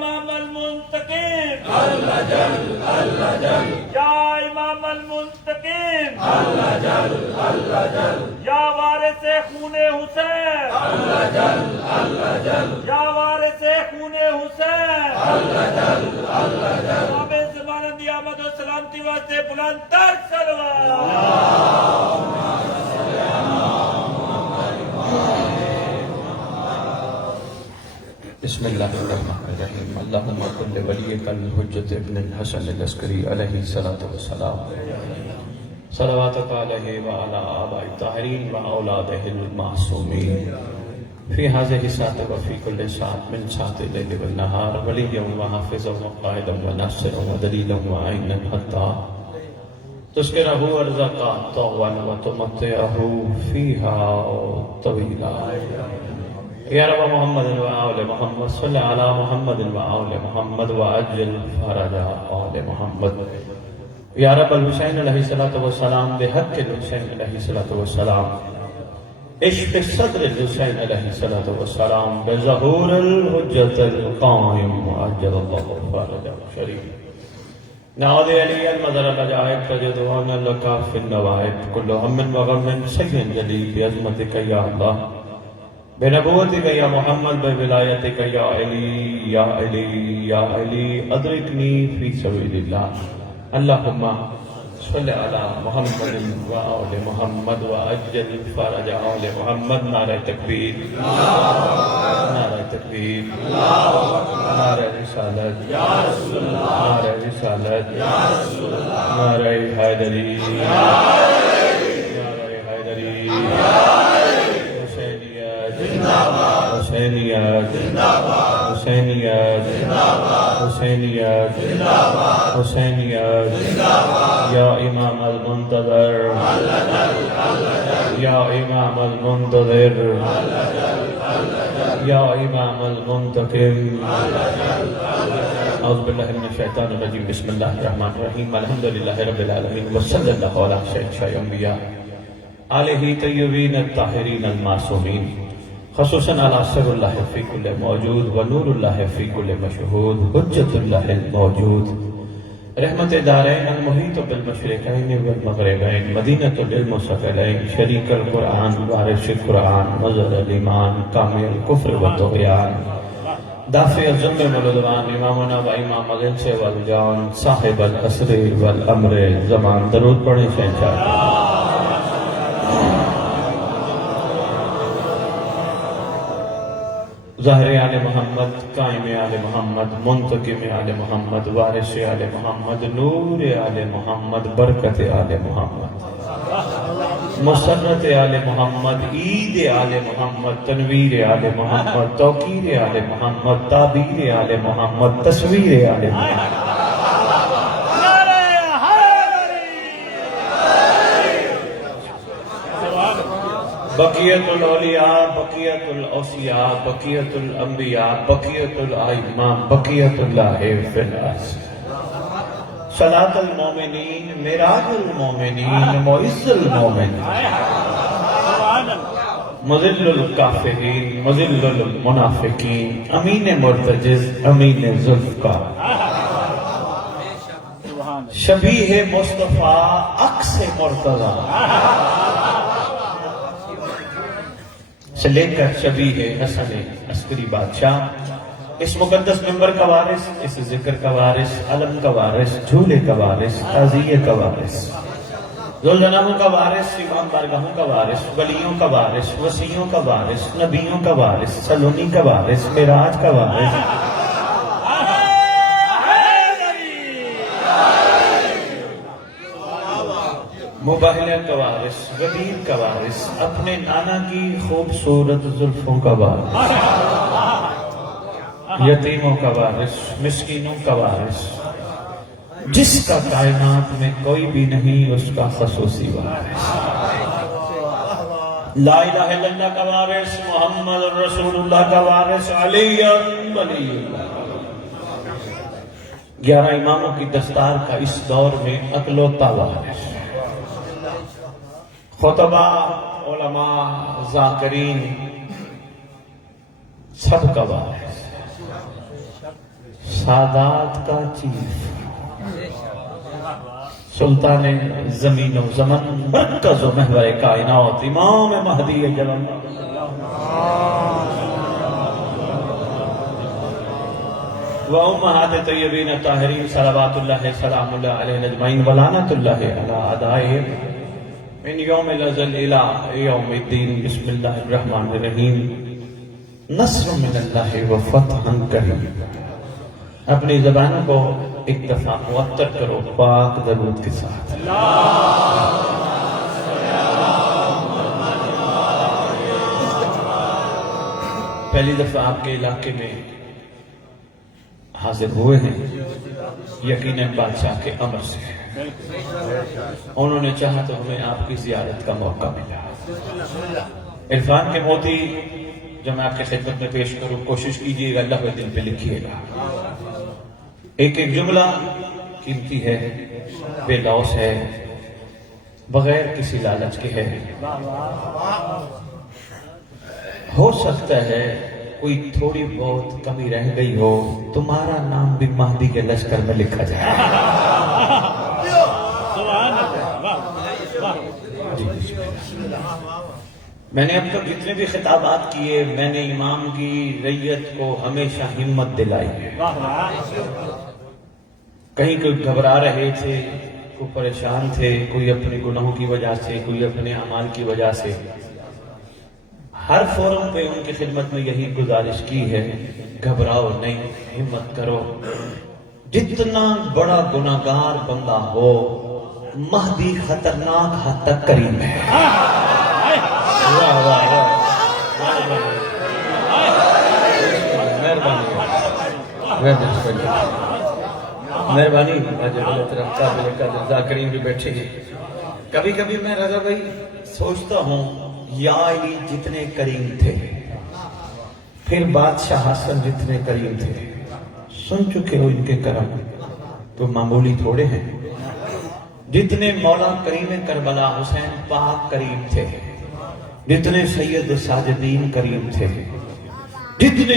امام المنتقم اللہ جل یا امام المنتقم اللہ جل یا وارث خون حسین اللہ جل یا وارث خون حسین اللہ جل امام زمانہ دی آمد و سلامتی واسطے بلند تر صلوات بسم اللہ الرحمن الرحیم اللہم کل ولیک الحجت ابن الحسن العسکری علیہ الصلاۃ والسلام صلواتک علیہ وعلی آباء الطاہرین واولادہ المعصومین فی هذه الساعة وفی کل ساعة من ساعة الليل والنهار ولیا وحافظا وقائدا وناصرا ودلیلا وعینا حتی تذکرہ ارزاقا طوعا وتمتعہ فیہا طویلا یا رب محمد و آل محمد صلی علی محمد و آل محمد وعجل فرج آل محمد یا رب الحسین علیہ السلام بحق الحسین علیہ السلام عشق صدر الحسین علیہ السلام بظہور الحجت القائم وعجل اللہ فرج شریف نعوذ علی المدر العجائب تجدوان لکا فی النوائب کل ہم و غم سین جلیل بعظمتک یا اللہ بنبوتک یا محمد بولایتک یا علی یا علی یا علی ادرکنی فی سبیل اللہ اللہم صلی علی محمد و آل محمد و اجل فرج آل محمد نعرہ تکبیر نعرہ تکبیر نعرہ رسالت نعرہ رسالت نعرہ حیدری حسینیت حسینیت حسینیت حسینیت یا امام المنتظر یا امام المنتظر یا امام المنتقم اعوذ باللہ من الشیطان الرجیم بسم اللہ الرحمن الرحیم الحمدللہ رب العالمین وصلی اللہ علی سید انبیاء آلہ طیبین الطاہرین المعصومین خصوصاً علی سر اللہ فی کل موجود و نور اللہ فی کل مشہود حجت اللہ الموجود رحمت دارین المحیط بالمشرقین والمغربین مدینة العلم الثقلین شریک القرآن وارث القرآن مظہر الایمان کامل الکفر والطغیان دافع الظلم والعدوان امامنا و امام الانس والجان صاحب العصر والامر زمان درود پڑھیں شہنشاہ ظاہر آل محمد قائم آل محمد منتقم آل محمد وارث آل محمد نور آل محمد برکت آل محمد مسرت آل محمد عید آل محمد تنویر آل محمد توقیر آل محمد تعبیر آل محمد تصویر آل محمد بقیت الاولیاء بقیت الاوصیاء بقیت الانبیاء بقیت الائمہ بقیت اللہ فی الارض صلاة المومنین معراج المومنین معز المومنین مذل الکافرین مذل المنافقین امین مرتجز امین ذوالفقار شبیہ مصطفیٰ عکس مرتضی سے لے کر شبیہ حسن عسکری بادشاہ اس مقدس منبر کا وارث اس ذکر کا وارث علم کا وارث جھولے کا وارث تعزیے کا وارث ذوالجلالہ کا وارث امام بارگاہوں کا وارث ولیوں کا وارث وسیعوں کا وارث نبیوں کا وارث سلونی کا وارث معراج کا وارث مباہلہ کا وارث غدیر کا وارث اپنے نانا کی خوبصورت زلفوں کا وارث یتیموں کا وارث مسکینوں کا وارث جس کا کائنات میں کوئی بھی نہیں اس کا خصوصی وارث لا الہ الا اللہ کا وارث محمد رسول اللہ کا وارث علی ولی اللہ 11 اماموں کی دستار کا اس دور میں اکلوتا وارث خطبہ علماء ذاکرین سب کا وارث سادات کا چیف، سلطان زمین و زمن، مرکز و محور کائنات، امام مہدی جلال و امہات طیبین طاہرین صلوات اللہ سلام اللہ علیہ اجمعین ولعنت اللہ علی اعدائہم من یوم الازل الى یوم الدین۔ بسم اللہ الرحمن الرحیم۔ نصر من اللہ و فتح قریب۔ اپنی زبانوں کو ایک دفعہ معطر کرو پاک درود کے ساتھ۔ پہلی دفعہ آپ کے علاقے میں حاضر ہوئے ہیں، یقیناً بادشاہ کے امر سے، انہوں نے چاہا تو ہمیں آپ کی زیارت کا موقع ملا۔ عرفان کے موتی جو میں آپ کے خدمت میں پیش کروں، کوشش کیجئے گا اللہ کے دل پہ لکھیے گا۔ ایک ایک جملہ قیمتی ہے، بے لوث ہے، بغیر کسی لالچ کے ہے۔ ہو سکتا ہے کوئی تھوڑی بہت کمی رہ گئی ہو، تمہارا نام بھی مہدی کے لشکر میں لکھا جائے۔ میں نے اب تک جتنے بھی خطابات کیے، میں نے امام کی رعیت کو ہمیشہ ہمت دلائی ہے۔ کہیں کوئی گھبرا رہے تھے، کوئی پریشان تھے، کوئی اپنے گناہوں کی وجہ سے، کوئی اپنے اعمال کی وجہ سے، ہر فورم پہ ان کی خدمت میں یہی گزارش کی ہے، گھبراؤ نہیں، ہمت کرو۔ جتنا بڑا گناہگار بندہ ہو، مہدی خطرناک حد تک کریم ہے۔ مہربانی کریم بھی بیٹھے گی۔ کبھی کبھی میں رضا بھائی سوچتا ہوں، یا علی جتنے کریم تھے، پھر بادشاہ حسن جتنے کریم تھے، سن چکے ہو ان کے کرم تو معمولی تھوڑے ہیں۔ جتنے مولا کریم کربلا حسین پاک کریم تھے، جتنے سید ساجدین کریم تھے، جتنے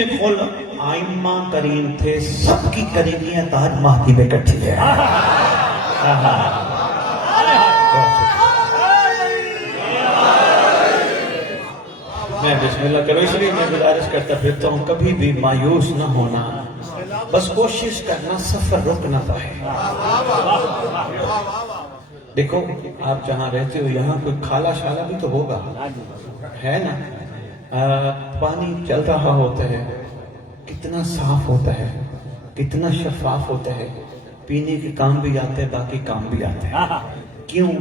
آئمہ کریم تھے، سب کی کریمیت آج مہدی میں کٹھی ہے۔ میں بسم اللہ کرو، اس لیے میں گزارش کرتا پھرتا ہوں، کبھی بھی مایوس نہ ہونا، بس کوشش کرنا سفر رکنا پائے۔ دیکھو آپ جہاں رہتے ہو، یہاں کوئی کھالا شالا بھی تو ہوگا، ہے نا؟ پانی چل رہا ہوتا ہے، کتنا صاف ہوتا ہے، کتنا شفاف ہوتا ہے، پینے کے کام بھی آتے ہیں، باقی کام بھی آتے ہیں۔ کیوں؟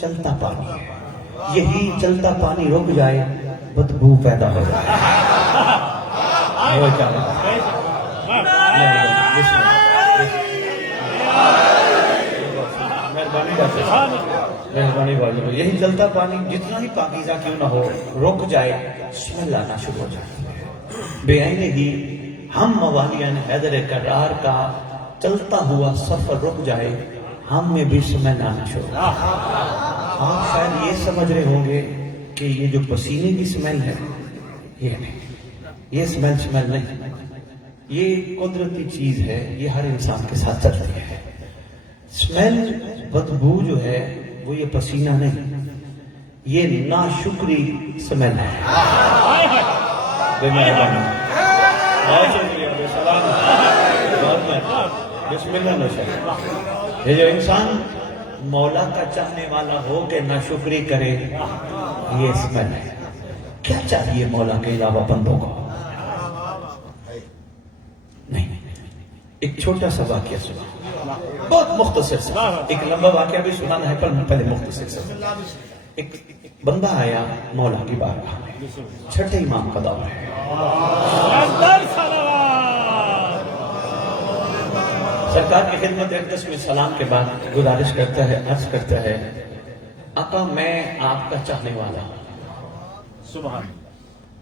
چلتا پانی ہے۔ یہی چلتا پانی رک جائے، بدبو پیدا ہو جائے۔ مہربانی بھائی، یہی چلتا پانی جتنا ہی پاکیزہ کیوں نہ ہو، رک جائے، اسمیل آنا شروع ہو جاتی ہے۔ بے عینی ہی ہم موالیان حیدر کرار کا چلتا ہوا سفر رک جائے، ہم میں بھی اسمیل آنا شروع ہو جائے۔ آپ شاید یہ سمجھ رہے ہوں گے کہ یہ جو پسینے کی اسمیل ہے، یہ نہیں، یہ اسمیل نہیں، یہ قدرتی چیز ہے، یہ ہر انسان کے ساتھ چلتی ہے۔ اسمیل بدبو جو ہے وہ یہ پسینہ نہیں، یہ ناشکری اسمیل ہے۔ بسم اللہ نشاء۔ یہ جو انسان مولا کا چاہنے والا ہو کہ ناشکری کرے، یہ اسمیل ہے۔ کیا چاہیے مولا کے علاوہ بندوں کو؟ نہیں، ایک چھوٹا سا واقعہ سنا، بہت مختصر سا، ایک لمبا واقعہ بھی سنانا ہے پر پہلے مختصر سا۔ ایک بندہ آیا مولا کی بارگاہ میں، چھٹے امام کا دور ہے، سرکار کی خدمت اقدس میں سلام کے بعد گزارش کرتا ہے، عرض کرتا ہے، آقا میں آپ کا چاہنے والا ہوں۔ سبحان،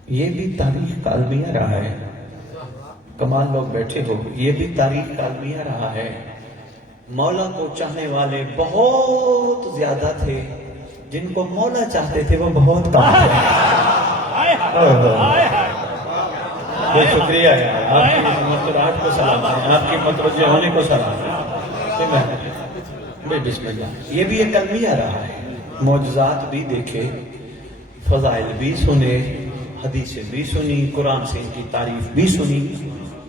یہ بھی تاریخ کا المیہ رہا ہے، کمال لوگ بیٹھے ہو، یہ بھی تاریخ کا المیہ رہا ہے، مولا کو چاہنے والے بہت زیادہ تھے، جن کو مولا چاہتے تھے وہ بہت کم تھے۔ بہت شکریہ یار، آپ کی مسکراہٹ کو سلام ہے، آپ کی متوجہ ہونے کو سلام ہے۔ بسم اللہ۔ یہ بھی ایک المیہ رہا ہے، معجزات بھی دیکھے، فضائل بھی سنے، حدیثیں بھی سنی، قرآن سے ان کی تعریف بھی سنی،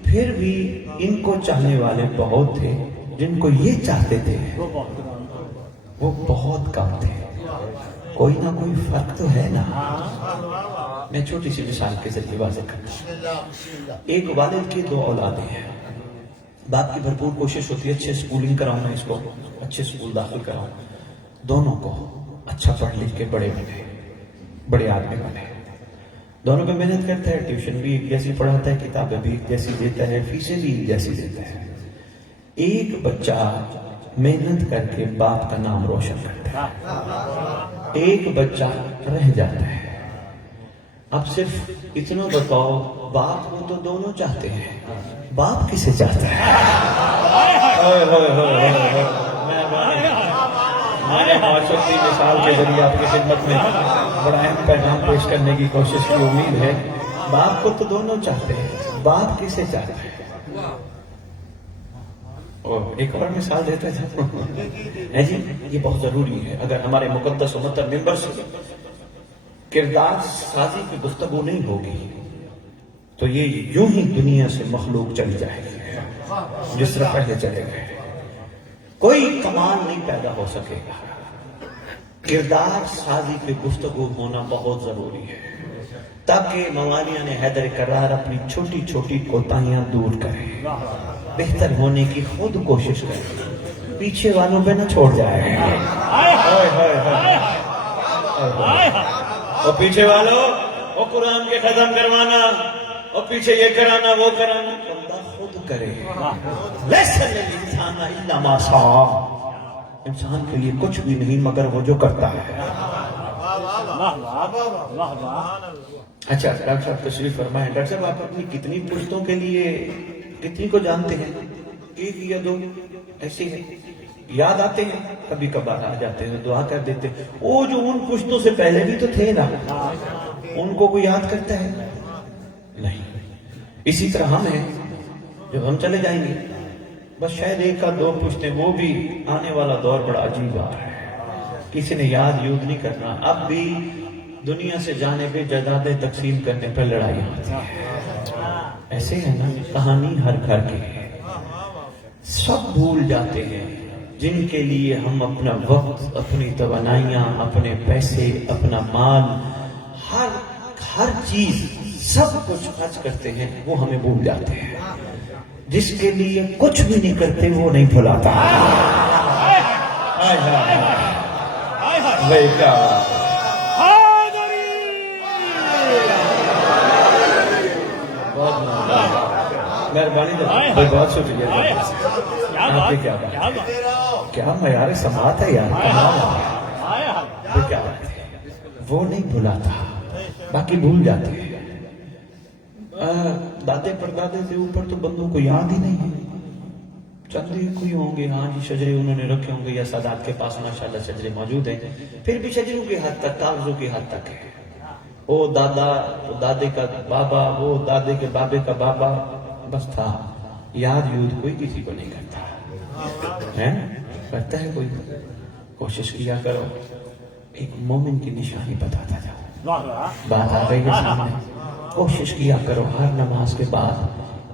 پھر بھی ان کو چاہنے والے بہت تھے، جن کو یہ چاہتے تھے وہ بہت کم تھے۔ کوئی نہ کوئی فرق تو ہے نا۔ میں چھوٹی سی مثال کے ذریعے واضح کرتا ہوں۔ ایک والد کی دو اولادیں ہیں، باپ کی بھرپور کوشش ہوتی ہے اچھے سکولنگ کراؤں، میں اس کو اچھے سکول داخل کراؤں، دونوں کو اچھا پڑھ لکھ کے بڑے بنے، بڑے آدمی بنے۔ دونوں پہ محنت کرتا ہے، ٹیوشن بھی ایک جیسی پڑھاتا ہے، کتابیں بھی ایک جیسی دیتا ہے، فیسیں بھی ایک جیسی دیتا ہے۔ ایک بچہ محنت کر کے باپ کا نام روشن کرتا ہے، ایک بچہ رہ جاتا ہے۔ اب صرف اتنا بتاؤ، باپ کو تو دونوں چاہتے ہیں، باپ کسے چاہتا ہے؟ میں نے معاشرت کی مثال کے ذریعے آپ کی خدمت میں بڑا اہم پیغام پیش کرنے کی کوشش کی، امید ہے باپ کو تو دونوں چاہتے ہیں، باپ کسے چاہتا ہے؟ اور ایک اور مثال دیتا ہے جی، یہ بہت ضروری ہے، اگر ہمارے مقدس و مطہر ممبر سے کردار سازی کی گفتگو نہیں ہوگی تو یہ یوں ہی دنیا سے مخلوق چلی جائے گی جس طرح پہلے چلے گئے، کوئی کمال نہیں پیدا ہو سکے گا۔ کردار سازی کی گفتگو ہونا بہت ضروری ہے تاکہ موالیان حیدر کرار اپنی چھوٹی چھوٹی کوتاہیاں دور کریں، بہتر ہونے کی خود کوشش کریں، پیچھے والوں پہ نہ چھوڑ جائے۔ اور پیچھے والوں، وہ قرآن کے ختم کروانا، اور پیچھے یہ کرانا وہ کرانا، بندہ خود کرے۔ لیسن الانسان الا ما سعی، انسان کے لیے کچھ بھی نہیں مگر وہ جو کرتا ہے۔ اچھا ڈاکٹر صاحب تشریف فرمائیں۔ ڈاکٹر صاحب آپ اپنی کتنی پشتوں کے لیے کتنی کو جانتے ہیں؟ ایک یا دو ایسے ہیں، یاد آتے ہیں کبھی کبھار آ جاتے ہیں، دعا کر دیتے ہیں۔ وہ جو ان پشتوں سے پہلے بھی تو تھے نا، ان کو کوئی یاد کرتا ہے؟ نہیں۔ اسی طرح ہم ہیں، جب ہم چلے جائیں گے بس شاید ایک کا دو پشتیں، وہ بھی آنے والا دور بڑا عجیب آ رہا ہے، کسی نے یاد یود نہیں کرنا۔ اب بھی دنیا سے جانے پہ جائیدادیں تقسیم کرنے پہ لڑائیاں ہوتی ہیں، ایسے ہے نا، کہانی ہر گھر کی ہے۔ سب بھول جاتے ہیں جن کے لیے ہم اپنا وقت، اپنی توانائیاں، اپنے پیسے، اپنا مال، ہر چیز، سب کچھ خرچ کرتے ہیں، وہ ہمیں بھول جاتے ہیں۔ جس کے لیے کچھ بھی نہیں کرتے وہ نہیں بھلاتا۔ مہربانی، بہت شکریہ۔ آپ کی کیا بات ہے، کیا معیار سماعت ہے یار، کیا بات ہے، وہ نہیں بھلاتا، باقی بھول جاتے ہیں۔ دادے پردادے سے اوپر تو بندوں کو یاد ہی نہیں ہے، چند ہی کوئی ہوں گے، ہاں جی شجرے انہوں نے رکھے ہوں گے، یا سادات کے پاس ماشاءاللہ شجرے موجود ہیں، پھر بھی شجروں کی حد تک، کاغذوں کی حد تک ہے۔ وہ دادا، دادے کا بابا، وہ دادے کے بابے کا بابا، بس تھا، یاد یود کوئی کسی کو نہیں کرتا ہے۔ کرتا ہے کوئی؟ کوشش کیا کرو، ایک مومن کی نشانی بتاتا جاؤ، بات آ گئی ہے سامنے۔ کوشش کیا کرو ہر نماز کے بعد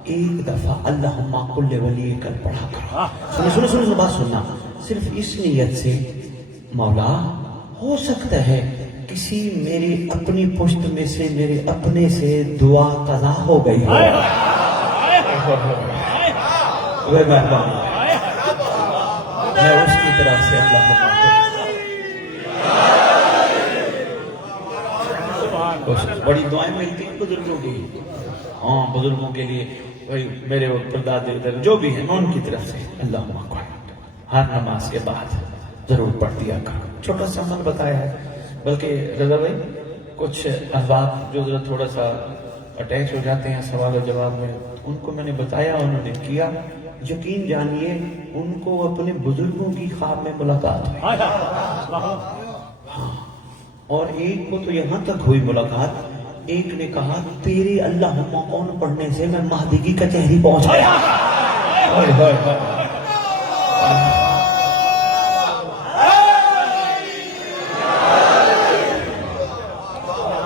ایک دفعہ اللہم کل ولی کر پڑھا کرو۔ سنو بات سننا، صرف اس نیت سے، مولا ہو سکتا ہے کسی میری اپنی پشت میں سے، میرے اپنے سے دعا قضا ہو گئی ہو، میں اس کی طرف سے اللہم بڑی دعائیں ملتی ہیں بزرگوں کی، ہاں بزرگوں کے لیے، وہی میرے پردادے جو بھی ہیں، میں ان کی طرف سے اللہم ہر نماز کے بعد ضرور پڑھ دیا کرو۔ چھوٹا سا عمل بتایا ہے، بلکہ رضا بھائی کچھ احباب جو ذرا تھوڑا سا اٹیچ ہو جاتے ہیں سوال و جواب میں، ان کو میں نے بتایا، انہوں نے کیا، یقین جانیے ان کو اپنے بزرگوں کی خواب میں ملاقات ہوئی، اور ایک کو تو یہاں تک ہوئی ملاقات ایک نے کہا تیرے اللہم کون پڑھنے سے میں مہدی کی کچہری پہنچ گیا. ہائے ہائے ہائے.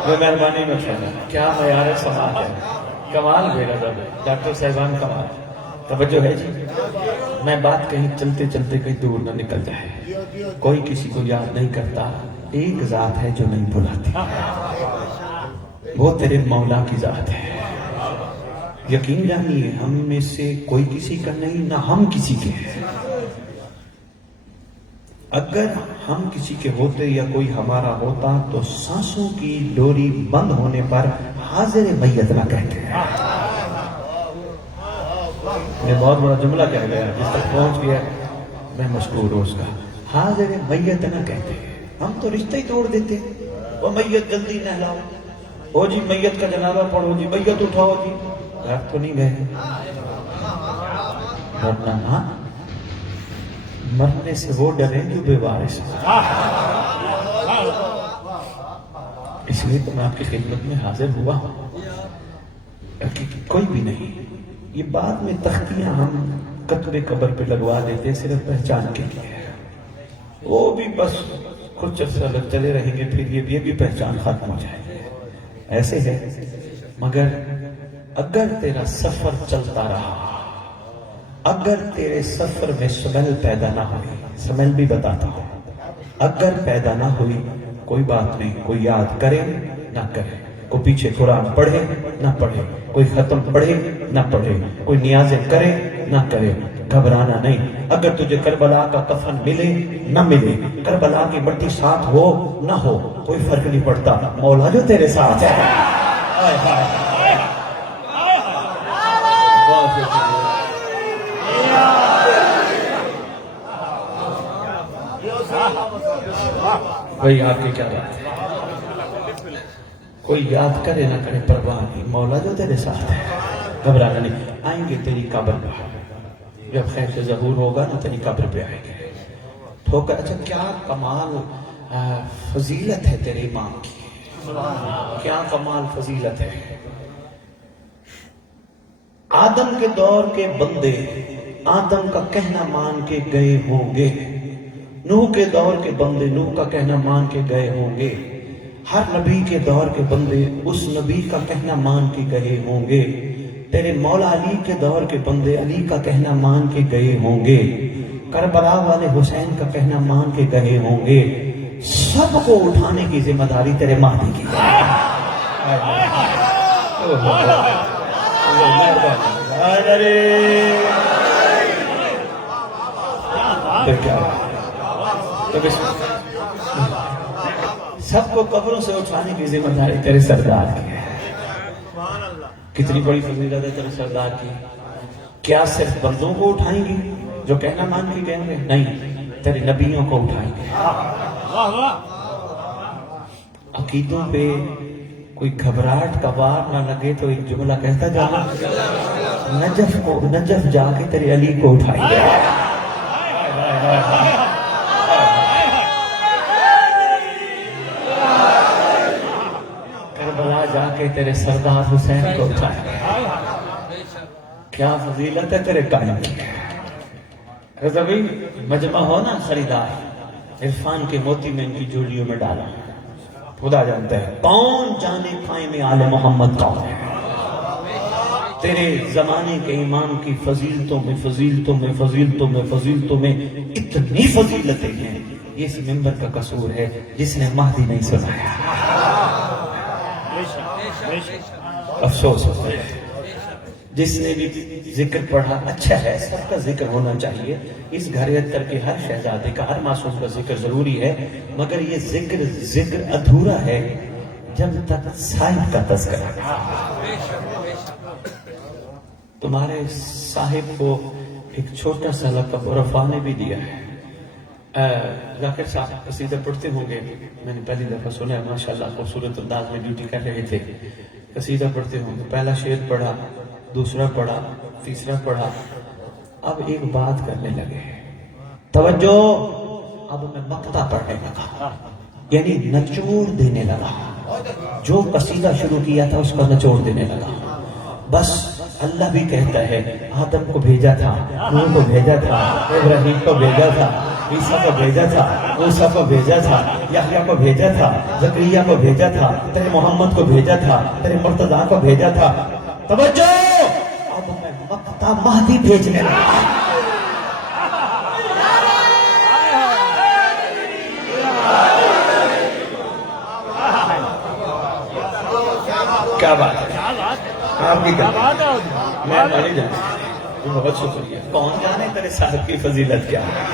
مہربانی میں کہنا کیا معیار سماعت ہے. کمال بھیڑا ڈاکٹر صاحبان کمال. توجہ ہے جی. میں بات کہیں چلتے چلتے کہیں دور نہ نکل جائے. کوئی کسی کو یاد نہیں کرتا. ایک ذات ہے جو نہیں بھلاتی, وہ تیرے مولا کی ذات ہے. یقین جانیے ہم میں سے کوئی کسی کا نہیں, نہ ہم کسی کے ہیں. اگر ہم کسی کے ہوتے یا کوئی ہمارا ہوتا تو سانسوں کی ڈوری بند ہونے پر حاضر میت نہ کہتے ہیں. میں بہت بڑا جملہ کہہ گیا, جس تک پہنچ گیا میں مشکور ہوں اس کا. حاضر میت نہ کہتے ہیں. ہم تو رشتہ ہی توڑ دیتے. وہ میت جلدی نہلاؤ, او جی میت کا جنازہ پڑھو جی, میت اٹھاؤ جی. گھر تو نہیں گئے, ورنہ نہ مرنے سے وہ ڈرے جو بے وارث. اس لیے تو میں آپ کی خدمت میں حاضر ہوا ہوں. کوئی بھی نہیں. یہ بعد میں تختیاں ہم کتب قبر پہ لگوا دیتے صرف پہچان کے لیے. وہ بھی بس کچھ عرصہ چلے رہیں گے, پھر یہ بھی پہچان ختم ہو جائے گی. ایسے ہے. مگر اگر تیرا سفر چلتا رہا, اگر تیرے سفر میں سمیل پیدا نہ ہوئی, سمیل بھی بتاتا ہوں, اگر پیدا نہ ہوئی کوئی بات نہیں. کوئی یاد کرے نہ کرے, کوئی پیچھے قرآن پڑھے نہ پڑھے, کوئی ختم پڑھے نہ پڑھے, کوئی نیازیں کرے نہ کرے, گھبرانا نہیں. اگر تجھے کربلا کا کفن ملے نہ ملے, کربلا کی مٹی ساتھ ہو نہ ہو, کوئی فرق نہیں پڑتا. مولا جو تیرے ساتھ ہے. بھئی آپ کی کیا بات ہے. کوئی یاد کرے نہ کرے پرواہ نہیں. مولا جو تیرے ساتھ ہے, گھبرانا نہیں. آئیں گے تیری قبر پر, جب خیر سے ظہور ہوگا نا تیری قبر پہ آئیں گے. ٹھوکر. اچھا کیا کمال فضیلت ہے تیرے امام کی, کیا کمال فضیلت ہے. آدم کے دور کے بندے آدم کا کہنا مان کے گئے ہوں گے, نوح کے دور کے بندے نوح کا کہنا مان کے گئے ہوں گے, ہر نبی کے دور کے بندے اس نبی کا کہنا مان کے گئے ہوں گے. تیرے مولا علی کے دور کے بندے علی کا کہنا مان کے گئے ہوں گے, کربلا والے حسین کا کہنا مان کے گئے ہوں گے. سب کو اٹھانے کی ذمہ داری تیرے مہدی کی ہے. سب کو قبروں سے اٹھانے کی ذمہ داری تیرے سردار کی ہے. کتنی بڑی فضیلت ہے تیرے سردار کی. کیا صرف بندوں کو اٹھائیں گی جو کہنا مان کے کہیں گے؟ نہیں, تیرے نبیوں کو اٹھائیں گے. عقیدوں پہ کوئی گھبراہٹ کا وار نہ لگے تو ایک جملہ کہتا جانا, نجف جا کے تیرے علی کو اٹھائیں گے. کربلا جا کے تیرے سردار حسین کو اٹھائیں گے. کیا فضیلت ہے تیرے قائم کی. رضوی مجمع ہو نا خریدار, عرفان کے موتی میں ان کی جوڑیوں میں ڈالا. خدا جانتا ہے کون جانے قائم آل محمد کون ہے. تیرے زمانے کے امام کی فضیلتوں میں اتنی فضیلتیں ہیں. یہ اس ممبر کا قصور ہے جس نے مہدی نہیں سنایا. افسوس ہوتا ہے. جس نے بھی ذکر پڑھا, اچھا ہے, سب کا ذکر ہونا چاہیے. اس گھر اتر کے ہر شہزادے کا, ہر معصوم کا ذکر ضروری ہے, مگر یہ ذکر ادھورا ہے جب تک صاحب کا تذکرہ. تمہارے صاحب کو ایک چھوٹا سا لقب عرفا نے بھی دیا ہے. ذاکر صاحب قصیدہ پڑھتے ہوں گے, میں نے پہلی دفعہ سنا ہے, ماشاءاللہ خوبصورت انداز میں ڈیوٹی کر رہے تھے. قصیدہ پڑھتے ہوں گے, پہلا شعر پڑھا, دوسرا پڑھا, تیسرا پڑھا. اب ایک بات کرنے لگے, توجہ, اب میں مقطع پڑھنے لگا, یعنی نچوڑ دینے لگا. جو قصیدہ شروع کیا تھا اس کا نچوڑ دینے لگا. بس اللہ بھی کہتا ہے آدم کو بھیجا تھا, نوح کو بھیجا تھا, ابراہیم کو بھیجا تھا, عیسیٰ کو بھیجا تھا, موسیٰ کو بھیجا تھا, یحییٰ کو بھیجا تھا, زکریا کو بھیجا تھا, تیرے محمد کو بھیجا تھا, تیرے مرتضیٰ کو بھیجا تھا. توجہ, اب میں مقتا مہدی بھیجنے لگا. کیا بات ہے, آپ کی کیا بات ہے, میں نہیں جانتا. بہت شکریہ. کون جانے تیرے صاحب کی فضیلت کیا ہے,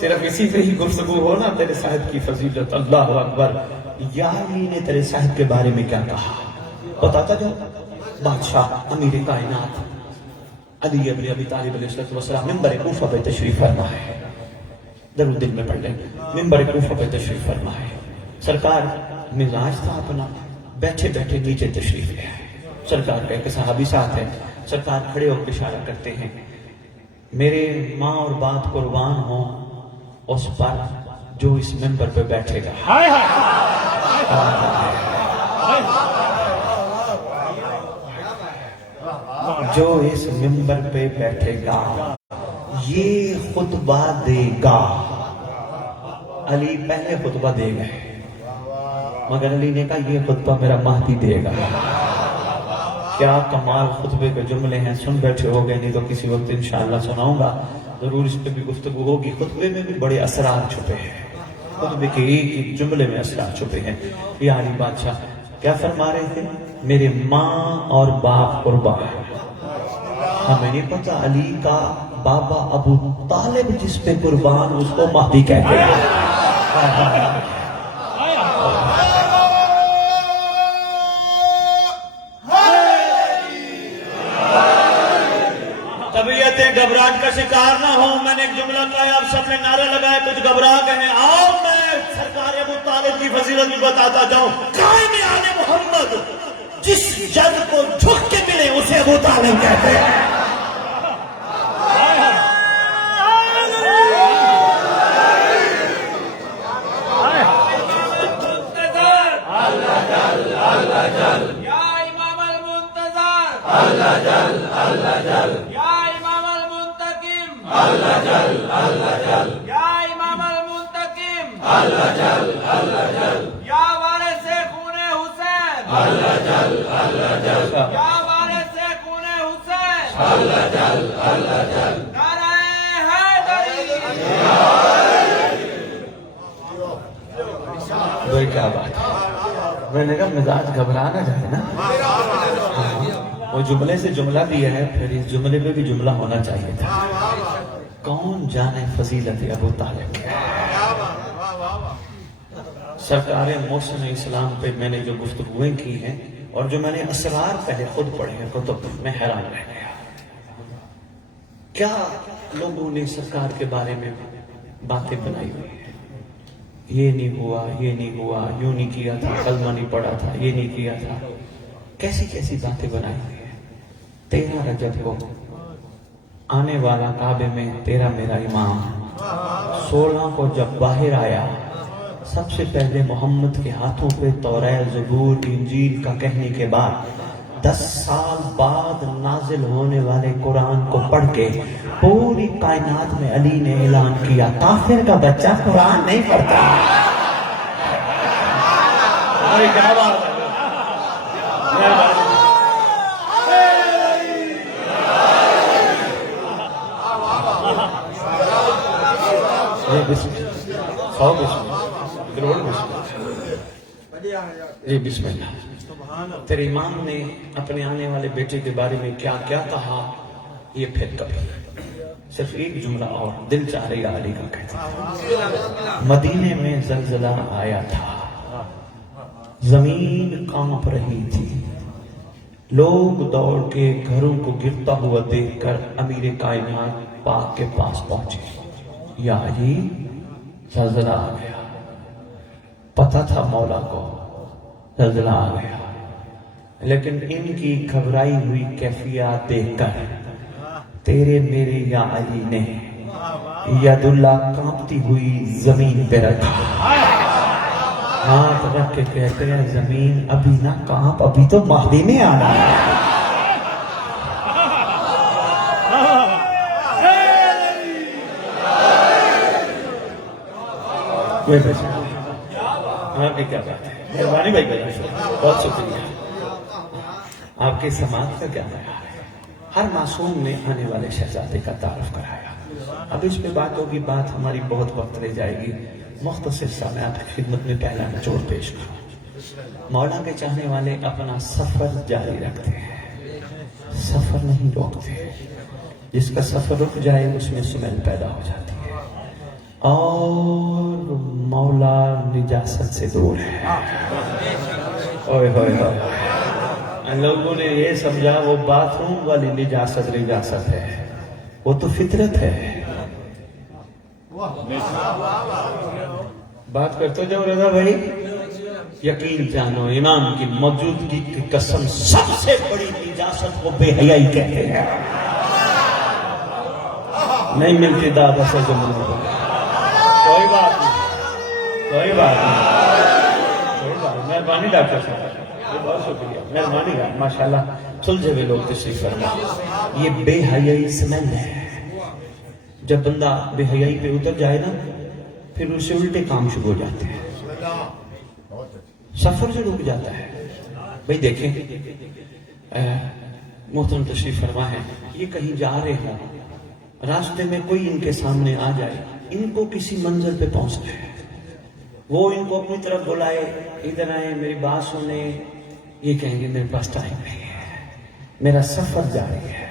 صرف اسی پہ ہی گفتگو ہو نا تیرے صاحب کی فضیلت. اللہ اکبر. یا علی نے تیرے صاحب کے بارے میں کیا کہا بتاتا جاؤ. بادشاہ امیر کائنات علی ابن ابی طالب علیہ السلام ممبر کوفہ پہ تشریف فرما ہے. درود دل میں پڑھ لیں. ممبر کوفہ پہ تشریف فرما ہے. سرکار مزاج تھا اپنا, بیٹھے بیٹھے نیچے تشریف لے آئے. سرکار کا ایک صحابی ساتھ ہے. سرکار کھڑے ہو کے اشارہ کرتے ہیں, میرے ماں اور باپ قربان ہوں اس پر جو اس ممبر پہ بیٹھے گا. جو اس ممبر پہ بیٹھے گا یہ خطبہ دے گا. علی پہلے خطبہ دے گئے, مگر علی نے کہا یہ خطبہ میرا مہدی دے گا. کیا کمال خطبے کے جملے ہیں, سن بیٹھے ہو گئے, نہیں تو کسی وقت انشاءاللہ سناؤں گا, ضرور اس پہ بھی گفتگو ہوگی. خطبے میں بھی بڑے اسرار چھپے ہیں, خطبے کے ایک ایک جملے میں اسرار چھپے ہیں. یہ علی بادشاہ کیا فرما رہے تھے, میرے ماں اور باپ قربان. ہمیں نہیں پتا علی کا بابا ابو طالب جس پہ قربان اس کو مہدی کہتے ہیں. طبیعتیں گھبراہٹ کا شکار نہ ہو. میں نے ایک جملہ کہا, آپ سب نے نعرہ لگایا, کچھ گھبرا گئے. آؤ میں سرکار ابو طالب کی فضیلت بھی بتاتا جاؤں. قائم آل محمد جس جد کو جھک کے ملے اسے ابو طالب کہتے ہیں. یا امام المنتظر اللہ جل اللہ جل, یا امام المنتقم اللہ جل اللہ جل, یا امام المنتقم اللہ جل اللہ جل, یا وارث خون حسین اللہ جل اللہ جل, یا وارث خون حسین اللہ جل اللہ جل. نعرہ حیدری. کیا بات ہے, میں نے کہا مزاج گھبرا نہ جائے نا. وہ جملے سے جملہ دیا ہے, پھر اس جملے پہ بھی جملہ ہونا چاہیے تھا. کون جانے فضیلت ابو طالب کی. سرکار محسن اسلام پہ میں نے جو گفتگویں کی ہیں اور جو میں نے اسرار پہلے خود پڑھے ہیں کتب میں, حیران رہ گیا. کیا لوگوں نے سرکار کے بارے میں باتیں بنائی ہوئی ہیں. یہ نہیں ہوا, یہ نہیں ہوا, یوں نہیں کیا تھا, کلمہ نہیں پڑھا تھا, یہ نہیں کیا تھا. کیسی کیسی باتیں بنائی ہوئی ہیں. 13 رجب کو آنے والا کعبے میں تیرا میرا امام. 16 کو جب باہر آیا سب سے پہلے محمد کے ہاتھوں پہ توریت, زبور, انجیل کا کہنے کے بعد 10 سال بعد نازل ہونے والے قرآن کو پڑھ کے پوری کائنات میں علی نے اعلان کیا, کافر کا بچہ قرآن نہیں پڑھتا. کیا بات ہے. بسم اللہ. تیرے امام نے اپنے آنے والے بیٹے کے بارے میں کیا کیا کہا, یہ پھر کبھی. صرف ایک جملہ اور دل چاہ رہی علی کا کہتا. مدینے میں زلزلہ آیا تھا, زمین کانپ رہی تھی, لوگ دوڑ کے گھروں کو گرتا ہوا دیکھ کر امیر کائنات پاک کے پاس پہنچے. یا علی زلزلہ آ گیا. پتہ تھا مولا کو زلزلہ آ گیا, لیکن ان کی گھبرائی ہوئی کیفیات دیکھ کر تیرے میرے یا علی نے ید اللہ کانپتی ہوئی زمین پہ رکھا. ہاتھ رکھ کے کہتے ہیں زمین ابھی نہ کانپ، ابھی تو مہدی نے آنا ہے۔ آپ کی کیا بات ہے، مہربانی بھائی، بہت شکریہ۔ آپ کے سماعت کا کیا بیان ہے؟ ہر معصوم نے آنے والے شہزادے کا تعارف کرایا۔ اب اس پہ بات ہوگی، بات ہماری بہت وقت لے جائے گی، مختصر سا میں آپ کی خدمت میں پہلا نچوڑ پیش کروں۔ مولا کے چاہنے والے اپنا سفر جاری رکھتے ہیں، سفر نہیں روکتے۔ جس کا سفر رک جائے اس میں سمیل پیدا ہو جاتی ہے، اور مولا نجاست سے دور ہے۔ اوئے ہوئے ہوئے، لوگوں نے یہ سمجھا وہ باتھ روم والی نجاست ہے، وہ تو فطرت ہے۔ بات کرتے جاؤ رضا بھائی، یقین جانو امام کی موجودگی کی قسم سب سے بڑی نجاست کو بے حیائی کہتے ہیں۔ نہیں ملتی داد ایسے جملوں کو، کوئی بات نہیں، کوئی بات نہیں، مہربانی ڈاکٹر صاحب، بہت شکریہ، مہربانی ہے، ماشاءاللہ سلجھے ہوئے لوگ تشریف فرما۔ یہ بے حیائی سمیل ہے، جب بندہ بے حیائی پہ اتر جائے نا پھر اسے الٹے کام شروع ہو جاتے ہیں، سفر سے رک جاتا ہے۔ بھئی دیکھیں محترم تشریف فرما ہے، یہ کہیں جا رہے ہوں، راستے میں کوئی ان کے سامنے آ جائے، ان کو کسی منزل پہ پہنچنا ہے، وہ ان کو اپنی طرف بلائے، ادھر آئے میری بات سنیں، یہ کہیں گے میرے پاس ٹائم نہیں ہے، میرا سفر جاری ہے۔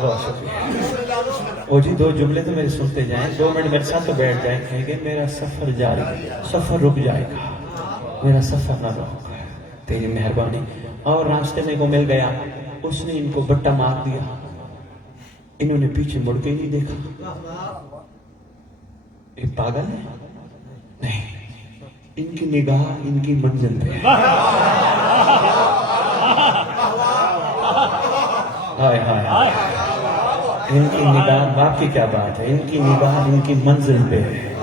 بہت شکریہ۔ او جی دو جملے تو میرے سنتے جائیں، 2 منٹ میرے ساتھ تو بیٹھ جائیں، کہیں گے میرا سفر جاری ہے، سفر رک جائے گا، میرا سفر نہ رکے، تیری مہربانی۔ اور راستے میں کو مل گیا، اس نے ان کو بٹا مار دیا، انہوں نے پیچھے مڑ کے نہیں دیکھا۔ یہ پاگل ہے؟ نہیں، ان کی نگاہ ان کی منزل پہ ہے۔ ہائے ہائے ہائے، ان کی نگاہ، باپ کی کیا بات ہے، ان کی نگاہ ان کی منزل پہ ہے،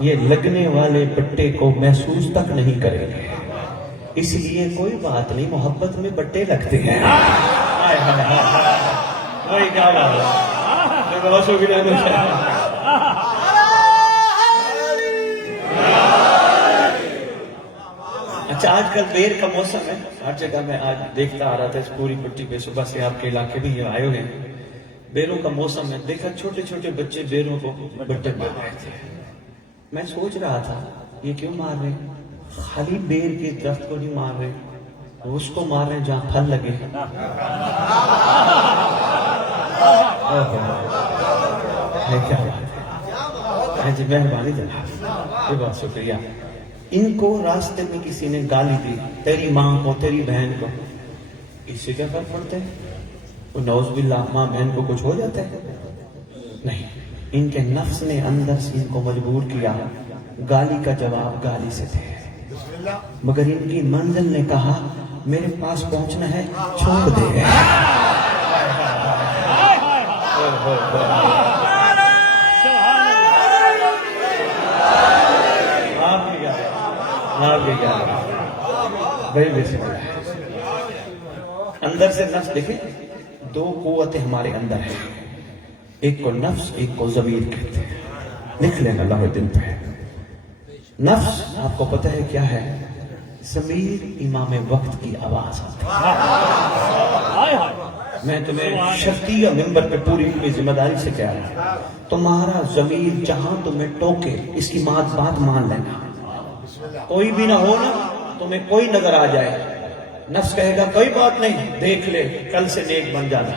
یہ لگنے والے بٹے کو محسوس تک نہیں کریں گے، اس لیے کوئی بات نہیں، محبت میں بٹے لگتے ہیں۔ ہائے ہائے ہائے، وہی کیا بات ہے، بہت شکریہ۔ اچھا آج کل بیر کا موسم ہے، ہر جگہ میں آج دیکھتا آ رہا تھا اس پوری پٹی پہ، صبح سے آپ کے علاقے بھی یہ آئے ہوئے ہیں، بیروں کا موسم ہے، دیکھا چھوٹے چھوٹے بچے بیروں کو بٹے مار رہے تھے۔ میں سوچ رہا تھا یہ کیوں مار رہے ہیں؟ خالی بیر کے درخت کو نہیں مار رہے، اس کو مار رہے ہیں جہاں پھل لگے۔ کیا بات ہے جی، مہربانی جناب، یہ بہت شکریہ۔ ان کو راستے میں کسی نے گالی دی، تیری ماں کو، تیری بہن کو، اس سے کیا فرق پڑتا ہے؟ نعوذ باللہ ماں بہن کو کچھ ہو جاتا ہے؟ نہیں، ان کے نفس نے اندر سے ان کو مجبور کیا، گالی کا جواب گالی سے دے، مگر ان کی منزل نے کہا میرے پاس پہنچنا ہے، چھوڑ دے۔ اندر سے نفس، دیکھیں 2 قوتیں ہمارے اندر ہیں، ایک کو نفس، ایک کو ضمیر کہتے ہیں، لکھ لینا اللہ دل پہ۔ نفس آپ کو پتہ ہے کیا ہے؟ ضمیر امام وقت کی آواز آتی ہے۔ میں تمہیں شرطیہ ممبر پہ پوری ذمہ داری سے کہہ رہا ہوں، تمہارا ضمیر جہاں تمہیں ٹوکے اس کی بات مان لینا، کوئی بھی نہ ہو نا، تمہیں کوئی نظر آ جائے، نفس کہے گا کوئی بات نہیں، دیکھ لے، کل سے نیک بن جانا،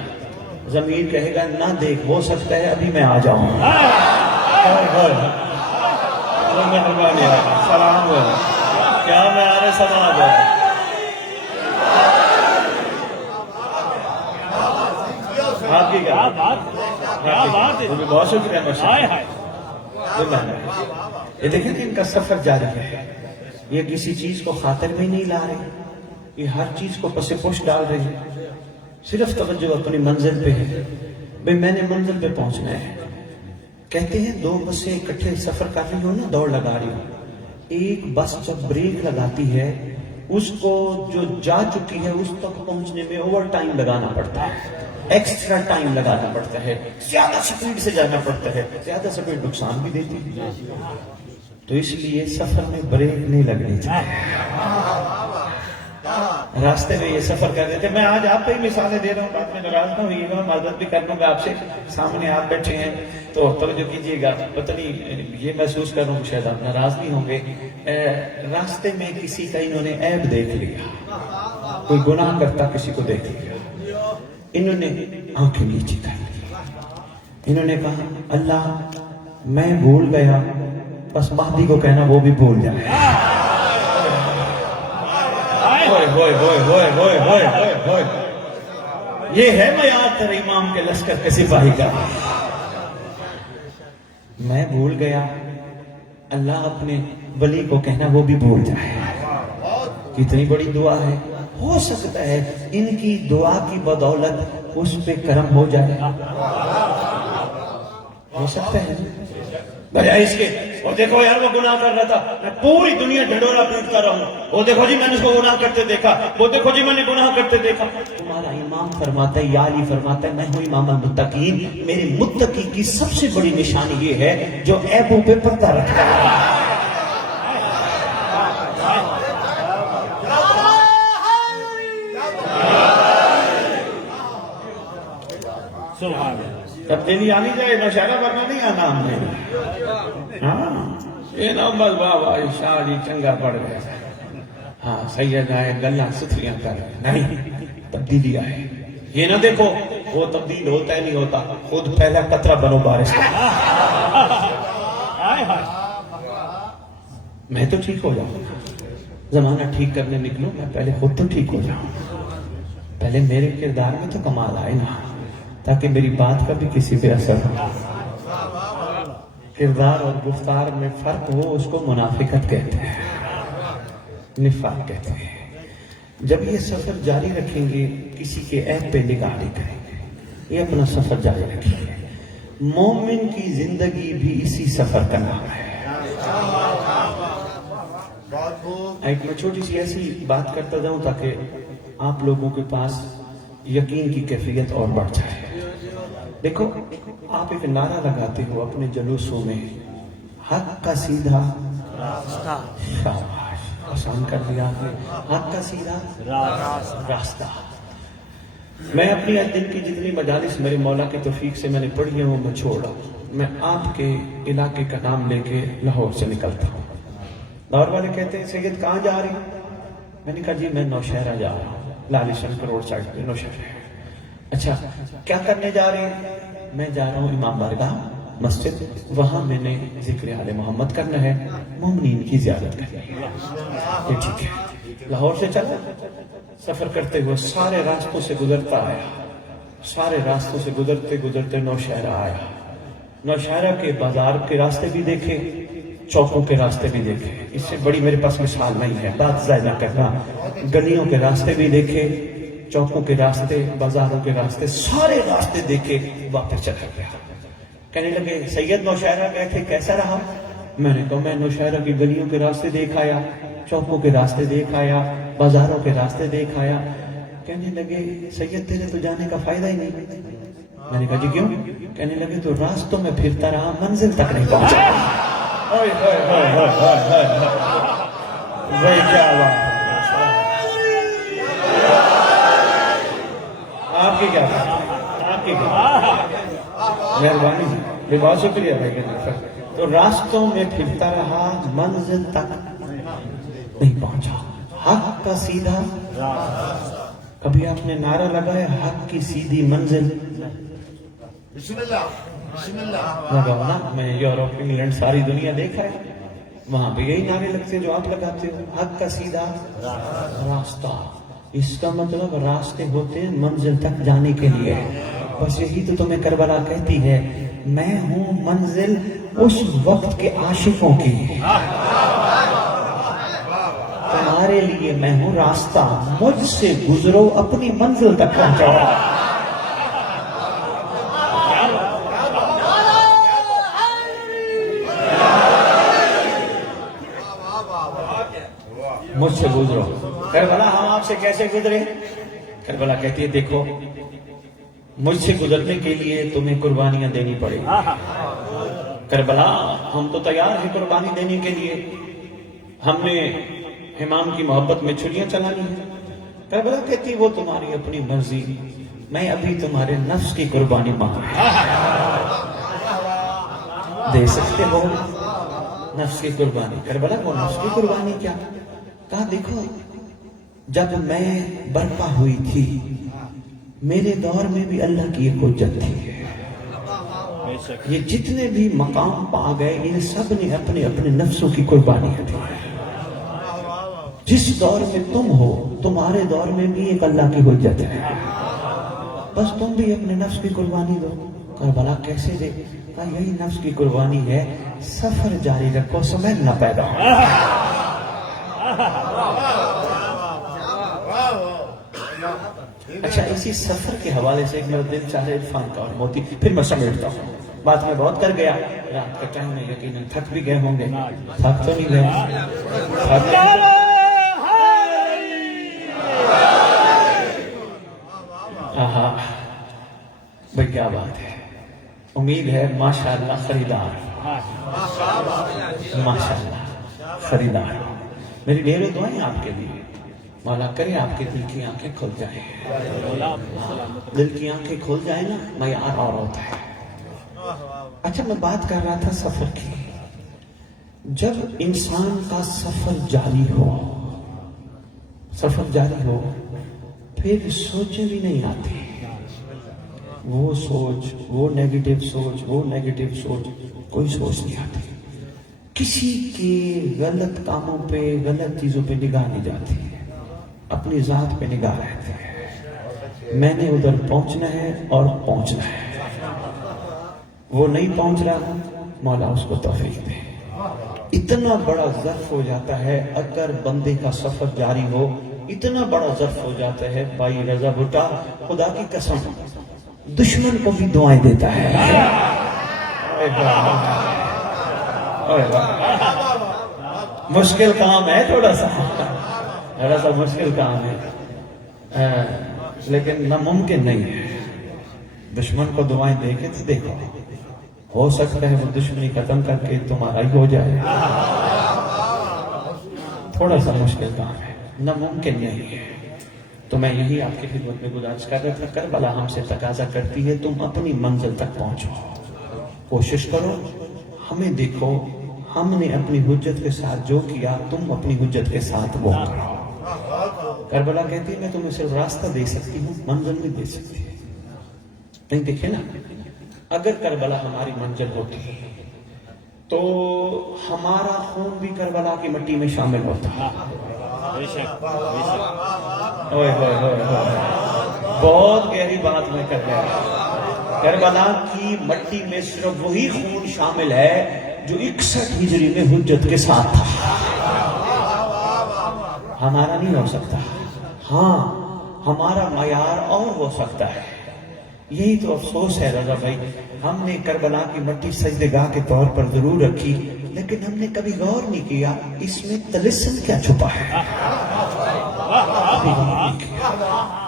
ضمیر کہے گا نہ دیکھ، ہو سکتا ہے ابھی میں آ جاؤں۔ مہربانی سلام ہے، کیا میں آرے سماج ہے، آپ کی کیا بات ہے، بہت شکریہ۔ یہ دیکھیں کہ ان کا سفر جاری ہے، یہ کسی چیز کو خاطر میں نہیں لا رہے، یہ ہر چیز کو پس پوش ڈال رہے ہیں، صرف توجہ اپنی منزل پہ ہے۔ بھئی میں نے منزل پہ پہنچنا ہے، کہتے ہیں دو بسیں اکٹھے سفر کر رہی ہو نا، دوڑ لگا رہی ہو، ایک بس جب بریک لگاتی ہے اس کو جو جا چکی ہے اس تک پہنچنے میں اوور ٹائم لگانا پڑتا ہے، ایکسٹرا ٹائم لگانا پڑتا ہے، زیادہ سپیڈ سے جانا پڑتا ہے، زیادہ سپیڈ نقصان بھی دیتی ہے، تو اس لیے سفر میں بریک نہیں لگنی چاہیے۔ راستے میں یہ سفر کر رہے تھے، میں آج آپ پہ ہی مثالیں دے رہا ہوں، بعد میں ناراض نہ ہوئیے گا، معذرت بھی کر لوں گا آپ سے، سامنے آپ بیٹھے ہیں تو توجہ کیجیے گا، پتہ نہیں یہ محسوس کر رہا ہوں شاید آپ ناراض نہیں ہوں گے۔ راستے میں کسی کا انہوں نے عیب دیکھ لیا، کوئی گناہ کرتا کسی کو دیکھ لیا، انہوں نے آنکھیں نیچے کر لی، انہوں نے کہا اللہ میں بھول گیا، بس مہدی کو کہنا وہ بھی بھول جائے۔ یہ ہے معیار تیرے امام کے لشکر کے سپاہی کا، میں بھول گیا، اللہ اپنے ولی کو کہنا وہ بھی بھول جائے۔ کتنی بڑی دعا ہے، ہو سکتا ہے ان کی دعا کی بدولت اس پہ کرم ہو جائے، ہو سکتا ہے بجائے اس کے وہ دیکھو یار وہ گناہ کر رہا تھا، میں پوری دنیا ڈھنڈورا پیٹتا رہا ہوں، وہ دیکھو جی میں نے اس کو گناہ کرتے دیکھا، وہ دیکھو جی میں نے گناہ کرتے دیکھا۔ تمہارا امام فرماتا ہے، یا علی فرماتا ہے میں ہوں امام المتقین، میرے متقی کی سب سے بڑی نشانی یہ ہے جو عیبوں پہ پردہ رکھتا ہے۔ تبدیلی آنی چاہیے، نوشہرہ ورنہ نہیں آنا ہم نے، ہاں یہ نہ بس واہ واہ شاہ جی چنگا پڑ گیا، ہاں سید آئے گلاں ستھریاں کر نہیں، تبدیلی آئے، یہ نہ دیکھو وہ تبدیل ہوتا ہے نہیں ہوتا، خود پہلا قطرہ بنو بارش کا، میں تو ٹھیک ہو جاؤں، زمانہ ٹھیک کرنے نکلوں، میں پہلے خود تو ٹھیک ہو جاؤں، پہلے میرے کردار میں تو کمال آئے نا، تاکہ میری بات کا بھی کسی پہ اثر ہو۔ کردار اور گفتار میں فرق ہو اس کو منافقت کہتے ہیں، نفاق کہتے ہیں۔ جب یہ سفر جاری رکھیں گے کسی کے عیب پہ نگاہ نہیں کریں گے، یہ اپنا سفر جاری رکھیں گے۔ مومن کی زندگی بھی اسی سفر کا نام ہے۔ ایک میں چھوٹی سی ایسی بات کرتا جاؤں تاکہ آپ لوگوں کے پاس یقین کی کیفیت اور بڑھ جائے۔ دیکھو آپ ایک نعرہ لگاتے ہو اپنے جلوسوں میں، حق کا سیدھا راستہ، شاباش آسان کر دیا آپ نے، حق کا سیدھا راستہ۔ میں اپنی آج دن کی جتنی مجالس میرے مولا کی توفیق سے میں نے پڑھی ہیں وہ میں چھوڑ رہا ہوں، میں آپ کے علاقے کا نام لے کے لاہور سے نکلتا ہوں۔ لاہور والے کہتے ہیں سید کہاں جا رہی ہیں؟ میں نے کہا جی میں نوشہرہ جا رہا ہوں، لالیشن روڈ سائڈ پہ نوشہرہ۔ اچھا کیا کرنے جا رہے ہیں؟ میں جا رہا ہوں امام بارگاہ مسجد، وہاں میں نے ذکر آل محمد کرنا ہے، مومنین کی زیارت کرنی ہے۔ یہ ٹھیک ہے، لاہور سے چلا، سفر کرتے ہوئے سارے راستوں سے گزرتا آیا، سارے راستوں سے گزرتے گزرتے نوشہرہ آیا۔ نوشہرہ کے بازار کے راستے بھی دیکھے، چوکوں کے راستے بھی دیکھے، اس سے بڑی میرے پاس مثال نہیں ہے، بات ضائع نہ کرنا۔ گلیوں کے راستے بھی دیکھے، چوکوں کے راستے، بازاروں کے راستے، سارے راستے دیکھے، واپس چلا گیا۔ کہنے لگے سید نوشہرہ گئے تھے کیسا رہا؟ میں نے کہا میں نوشہرہ کی گلیوں کے راستے دیکھ آیا، چوکوں کے راستے دیکھ آیا، بازاروں کے راستے دیکھ آیا۔ کہنے لگے سید تیرے تو جانے کا فائدہ ہی نہیں۔ میں نے کہا جی کیوں؟ کہنے لگے تو راستوں میں پھرتا رہا، منزل تک نہیں پہنچا۔ وہی کیا بات ہے، آپ کی کیا بات، آپ کی کیا مہربانی ہے، بہت شکریہ بھائی۔ تو راستوں میں پھرتا رہا، منزل تک نہیں پہنچا۔ حق کا سیدھا، کبھی آپ نے نعرہ لگایا حق کی سیدھی منزل؟ بسم اللہ لگاؤ نا، میں یورپ انگلینڈ ساری دنیا دیکھا ہے، وہاں بھی یہی نعرے لگتے جو آپ لگاتے ہو، حق کا سیدھا راستہ۔ اس کا مطلب راستے ہوتے ہیں منزل تک جانے کے لیے، بس یہی تو تمہیں کربلا کہتی ہے، میں ہوں منزل اس وقت کے عاشقوں کی، تمہارے لیے میں ہوں راستہ، مجھ سے گزرو اپنی منزل تک پہنچاؤ۔ مجھ سے گزرو. کربلا ہم آپ سے کیسے گزرے؟ کربلا کہتی ہے دیکھو مجھ سے گزرنے کے لیے تمہیں قربانیاں دینی پڑے گی. کربلا ہم تو تیار ہیں قربانی دینے کے لیے. ہم نے امام کی محبت میں چھریاں چلانی ہیں. کربلا کہتی وہ تمہاری اپنی مرضی، میں ابھی تمہارے نفس کی قربانی مانگ رہا ہوں. دے سکتے ہو نفس کی قربانی؟ کربلا وہ نفس کی قربانی کیا؟ کہا دیکھو جب میں برپا ہوئی تھی میرے دور میں بھی اللہ کی ایک حجت تھی. یہ جتنے بھی مقام پا گئے ان سب نے اپنے اپنے نفسوں کی قربانیاں دی. جس دور میں تم ہو تمہارے دور میں بھی ایک اللہ کی حجت ہے، بس تم بھی اپنے نفس کی قربانی دو. کربلا کیسے دے؟ کہا یہی نفس کی قربانی ہے، سفر جاری رکھو سمجھ نہ پیدا ہو. اچھا اسی سفر کے حوالے سے ایک میرا دل چاہے عرفان کا اور موتی، پھر میں سمیٹتا ہوں. بات میں بہت کر گیا، رات کا ٹائم ہے، یقیناً تھک بھی گئے ہوں گے. تھک تو نہیں گئے؟ تھک گئے؟ آہا بھئی کیا بات ہے. امید ہے ماشاءاللہ خریدار، ماشاءاللہ خریدار. میری ڈھیروں دعائیں آپ کے لیے، مولا کرے آپ کے دل کی آنکھیں کھل جائیں. دل کی آنکھیں کھل جائیں نا معیار اور ہوتا ہے. اچھا میں بات کر رہا تھا سفر کی. جب انسان کا سفر جاری ہو، سفر جاری ہو پھر سوچیں بھی نہیں آتی. وہ سوچ، وہ نیگیٹو سوچ، وہ نیگیٹو سوچ، کوئی سوچ نہیں آتی. کسی کے غلط کاموں پہ غلط چیزوں پہ نگاہ نہیں جاتی، اپنی ذات پہ نگاہ رہتی ہے. میں نے ادھر پہنچنا ہے اور پہنچنا ہے. وہ نہیں پہنچ رہا، مولا اس کو توفیق دے. اتنا بڑا ظرف ہو جاتا ہے اگر بندے کا سفر جاری ہو، اتنا بڑا ظرف ہو جاتا ہے. بھائی رضا بھٹا خدا کی قسم دشمن کو بھی دعائیں دیتا ہے. مشکل کام ہے، تھوڑا سا مشکل کام ہے، لیکن ناممکن نہیں ہے. دشمن کو دعائیں دے کے تو دیکھو، ہو سکتا ہے وہ دشمنی ختم کر کے تمہارا ہی ہو جائے. تھوڑا سا مشکل کام ہے، ناممکن نہیں ہے. تو میں یہی آپ کی خدمت میں گزارش کر رہا تھا. کربلا ہم سے تقاضا کرتی ہے تم اپنی منزل تک پہنچو، کوشش کرو. ہمیں دیکھو، ہم نے اپنی حجت کے ساتھ جو کیا تم اپنی حجت کے ساتھ وہ کرو. کربلا کہتی ہے میں تمہیں صرف راستہ دے سکتی ہوں، منزل نہیں دے سکتی. نہیں دیکھے نا، اگر کربلا ہماری منزل ہوتی تو ہمارا خون بھی کربلا کی مٹی میں شامل ہوتا. بہت گہری بات میں کر رہا ہوں. کربلا کی مٹی میں صرف وہی خون شامل ہے جو 61 ہجری میں حجت کے ساتھ تھا. ہمارا نہیں ہو سکتا. ہاں ہمارا معیار اور ہو سکتا ہے. یہی تو افسوس ہے رضا بھائی، ہم نے کربلا کی مٹی سجدگاہ کے طور پر ضرور رکھی، لیکن ہم نے کبھی غور نہیں کیا اس میں طلسم کیا چھپا ہے،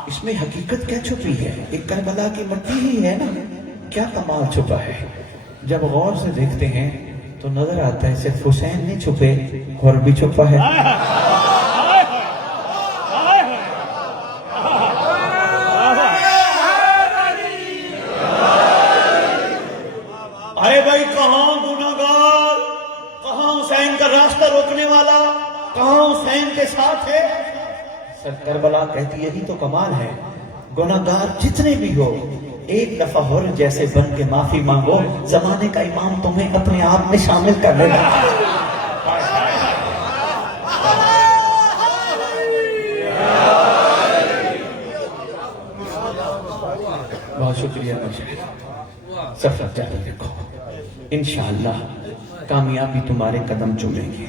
اس میں حقیقت کیا چھپی ہے. ایک کربلا کی مٹی ہی ہے نا، کیا کمال چھپا ہے. جب غور سے دیکھتے ہیں تو نظر آتا ہے صرف حسین نہیں چھپے اور بھی چھپا ہے. ارے بھائی کہاں گناہگار، کہاں حسین کا راستہ روکنے والا، کہاں حسین کے ساتھ ہے. سر کربلا کہتی یہی تو کمال ہے. گناہگار جتنے بھی ہو ایک دفعہ حر جیسے بن کے معافی مانگو، زمانے کا امام تمہیں اپنے آپ میں شامل کر لے گا. بہت شکریہ. سفر جاری رکھو، انشاءاللہ کامیابی تمہارے قدم چومیں گے.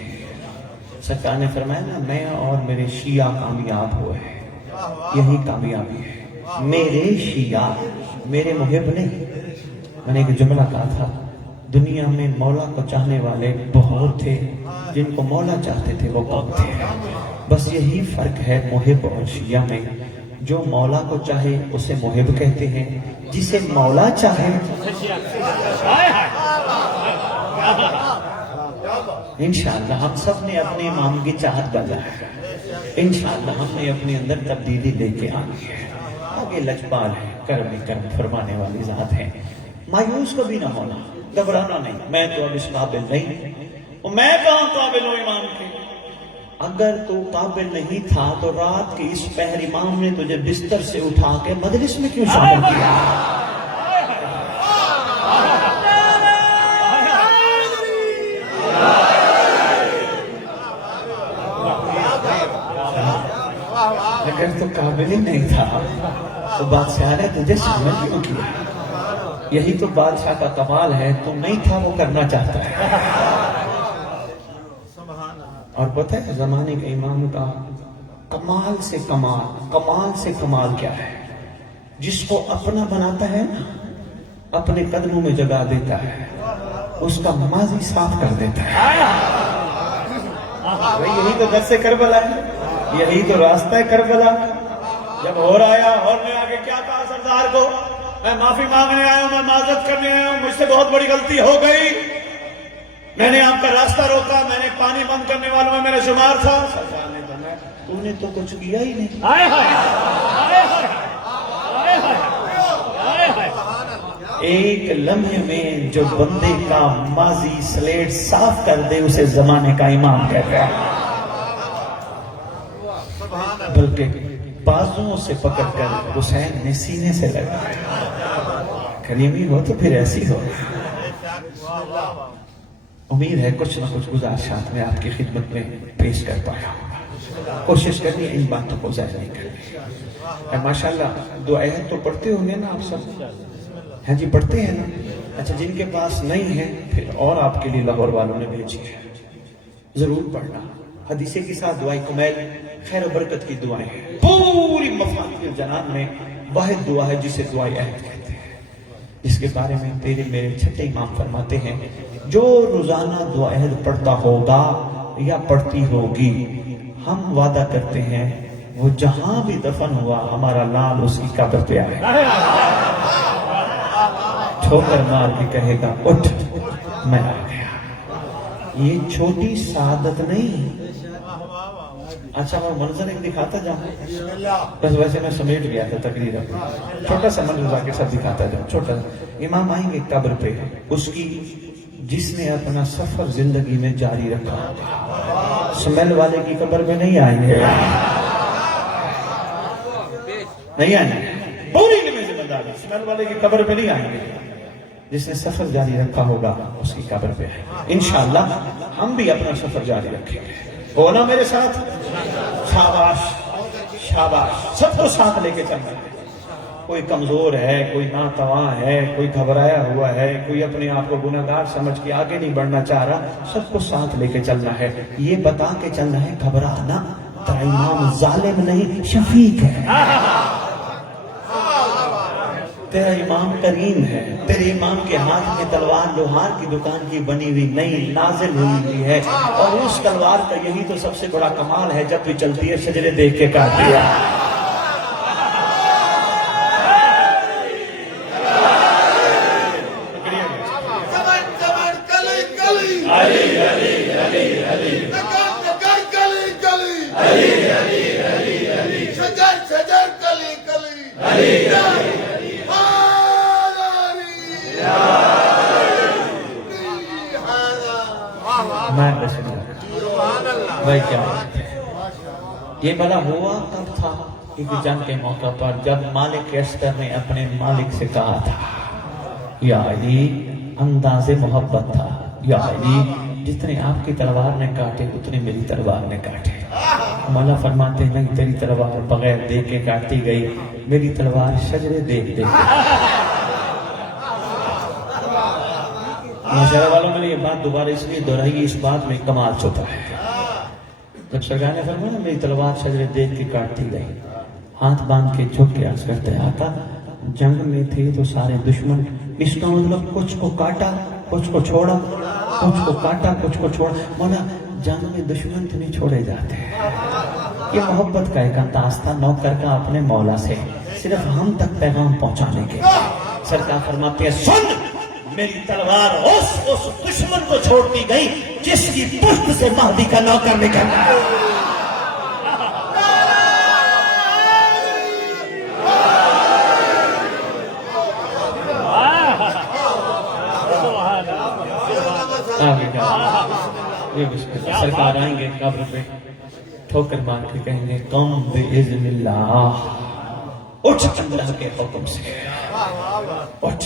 سرکار نے فرمایا نا میں اور میرے شیعہ کامیاب ہوئے ہیں، یہی کامیابی ہے. میرے شیعہ میرے محب نہیں. میں نے ایک جملہ کہا تھا، دنیا میں مولا کو چاہنے والے بہت تھے، جن کو مولا چاہتے تھے وہ کم تھے. بس یہی فرق ہے محب اور شیعہ میں. جو مولا کو چاہے اسے محب کہتے ہیں، جسے مولا چاہے انشاءاللہ ہم سب نے اپنے امام کی چاہت بجا ہے. انشاءاللہ ہم نے اپنے اندر تبدیلی لے کے آنی ہے. آگے لجپال ہے، کرم فرمانے والی ذات ہے. مایوس کبھی نہ ہونا، گھبرانا نہیں. میں تو اب اس قابل نہیں، میں کہاں قابل ہوں امام کے. اگر تو قابل نہیں تھا تو رات کے اس پہر امام نے تجھے بستر سے اٹھا کے مجلس میں کیوں شامل کیا؟ اگر تو قابل ہی نہیں تھا تو بادشاہ نے تجھے شامل کیوں کیا؟ یہی تو بادشاہ کا کمال ہے، تو نہیں تھا وہ کرنا چاہتا ہے. اور پتہ ہے زمانے کے امام کا کمال سے کمال کیا ہے؟ جس کو اپنا بناتا ہے نا، اپنے قدموں میں جگہ دیتا ہے، اس کا ماضی صاف کر دیتا ہے. یہی تو درس کربلا ہے، یہی تو راستہ ہے کربلا. جب اور آیا اور میں آگے کیا کہا سردار کو، میں معافی مانگنے آیا ہوں، میں معذرت کرنے آیا ہوں، مجھ سے بہت بڑی غلطی ہو گئی، میں نے آپ کا راستہ روکا، میں نے پانی بند کرنے والوں میں میرا شمار تھا. سردار نے کہا تو نے تو کچھ کیا ہی نہیں. ایک لمحے میں جو بندے کا ماضی سلیٹ صاف کر دے اسے زمانے کا امام کہتے ہیں. بلکہ بازوؤں سے پکڑ کر حسین نے سینے سے لگا. کریمی ہو تو پھر ایسی ہو. امید ہے کچھ نہ کچھ گزارشات میں آپ کی خدمت میں پیش کر پایا ہوں. کوشش کرنی ان باتوں کو ضائع نہیں کرنی. ماشاءاللہ دو عہد تو پڑھتے ہوں گے نا آپ سب؟ ہاں جی پڑھتے ہیں نا. اچھا جن کے پاس نہیں ہے پھر اور آپ کے لیے لاہور والوں نے بھیجی ہے، ضرور پڑھنا. حدیثے کے ساتھ دعائیں کمیل خیر و برکت کی دعائیں ہیں. پوری مفاتیح الجنان میں واحد دعا ہے جسے دعائیں عہد کہتے ہیں، جس کے بارے میں تیرے میرے چھٹے امام فرماتے ہیں جو روزانہ دعا عہد پڑھتا ہوگا یا پڑھتی ہوگی، ہم وعدہ کرتے ہیں وہ جہاں بھی دفن ہوا ہمارا لال اس کی قبر پہ آئے، ٹھوکر مار کے کہے گا اٹھ میں آ گیا. یہ چھوٹی سعادت نہیں. اچھا میں منظر ایک دکھاتا جاؤں، بس ویسے میں سمیٹ گیا تھا تقریر اپنی. چھوٹا سا منظر کے ساتھ دکھاتا جاؤں. چھوٹا سا امام آئیں گے قبر پہ، اس کی جس نے اپنا سفر زندگی میں جاری رکھا. سمیل والے کی قبر میں نہیں آئیں گے، نہیں آئیں گے. پوری ذمہ داری سمیل والے کی قبر پہ نہیں آئیں گے. جس نے سفر جاری رکھا ہوگا اس کی قبر پہ ہے. انشاءاللہ ہم بھی اپنا سفر جاری رکھیں گے. ہونا میرے ساتھ؟ شاباش شاباش. سب کو ساتھ لے کے چلنا ہے. کوئی کمزور ہے، کوئی ناتواں ہے، کوئی گھبرایا ہوا ہے، کوئی اپنے آپ کو گناہگار سمجھ کے آگے نہیں بڑھنا چاہ رہا، سب کو ساتھ لے کے چلنا ہے. یہ بتا کے چلنا ہے گھبرانا تیرا امام ظالم نہیں شفیق ہے، تیرا امام کریم ہے. تیرے امام کے ہاتھ میں تلوار لوہار کی دکان کی بنی ہوئی نہیں نازل ہوئی ہے، اور اس تلوار کا یہی تو سب سے بڑا کمال ہے، جب بھی چلتی ہے شجرے دیکھ کے کاٹتی ہے. بھائی کیا یہ بلا ہوا کب تھا؟ ایک جنگ کے موقع پر جب مالک اسکر نے اپنے مالک سے کہا تھا یا علی، انداز محبت تھا، یا علی جتنے آپ کی تلوار نے کاٹے اتنے میری تلوار نے کاٹے. مولا فرماتے ہیں نہیں، تیری تلوار بغیر دیکھ کے کاٹتی گئی، میری تلوار شجرے دیکھ دیکھ. معاشرہ والوں میں نے یہ بات دوبارہ اس لیے دہرائی، اس بات میں کمال چھپا ہے. جب سرکار نے فرمایا میری تلوار شجرے دیکھ کے کاٹتی گئی، ہاتھ باندھ کے جھک کے عرض کرتے آقا جنگ میں تھے تو سارے دشمن، اس کا مطلب کچھ کو کاٹا کچھ کو چھوڑا، کچھ کو کاٹا کچھ کو چھوڑا. مولا جنگ میں دشمن تو نہیں چھوڑے جاتے. یہ محبت کا ایک انداز تھا نوکر کا اپنے مولا سے، صرف ہم تک پیغام پہنچانے کے۔ سرکار فرماتے ہیں سن، میری تلوار اس دشمن کو چھوڑتی گئی جس کی پشت سے مہدی کا نوکر نکلا۔ سرکار آئیں گے قبر پہ، ٹھوکر مار کے کہیں گے قم باذن اللہ، اٹھ اللہ کے حکم سے اٹھ۔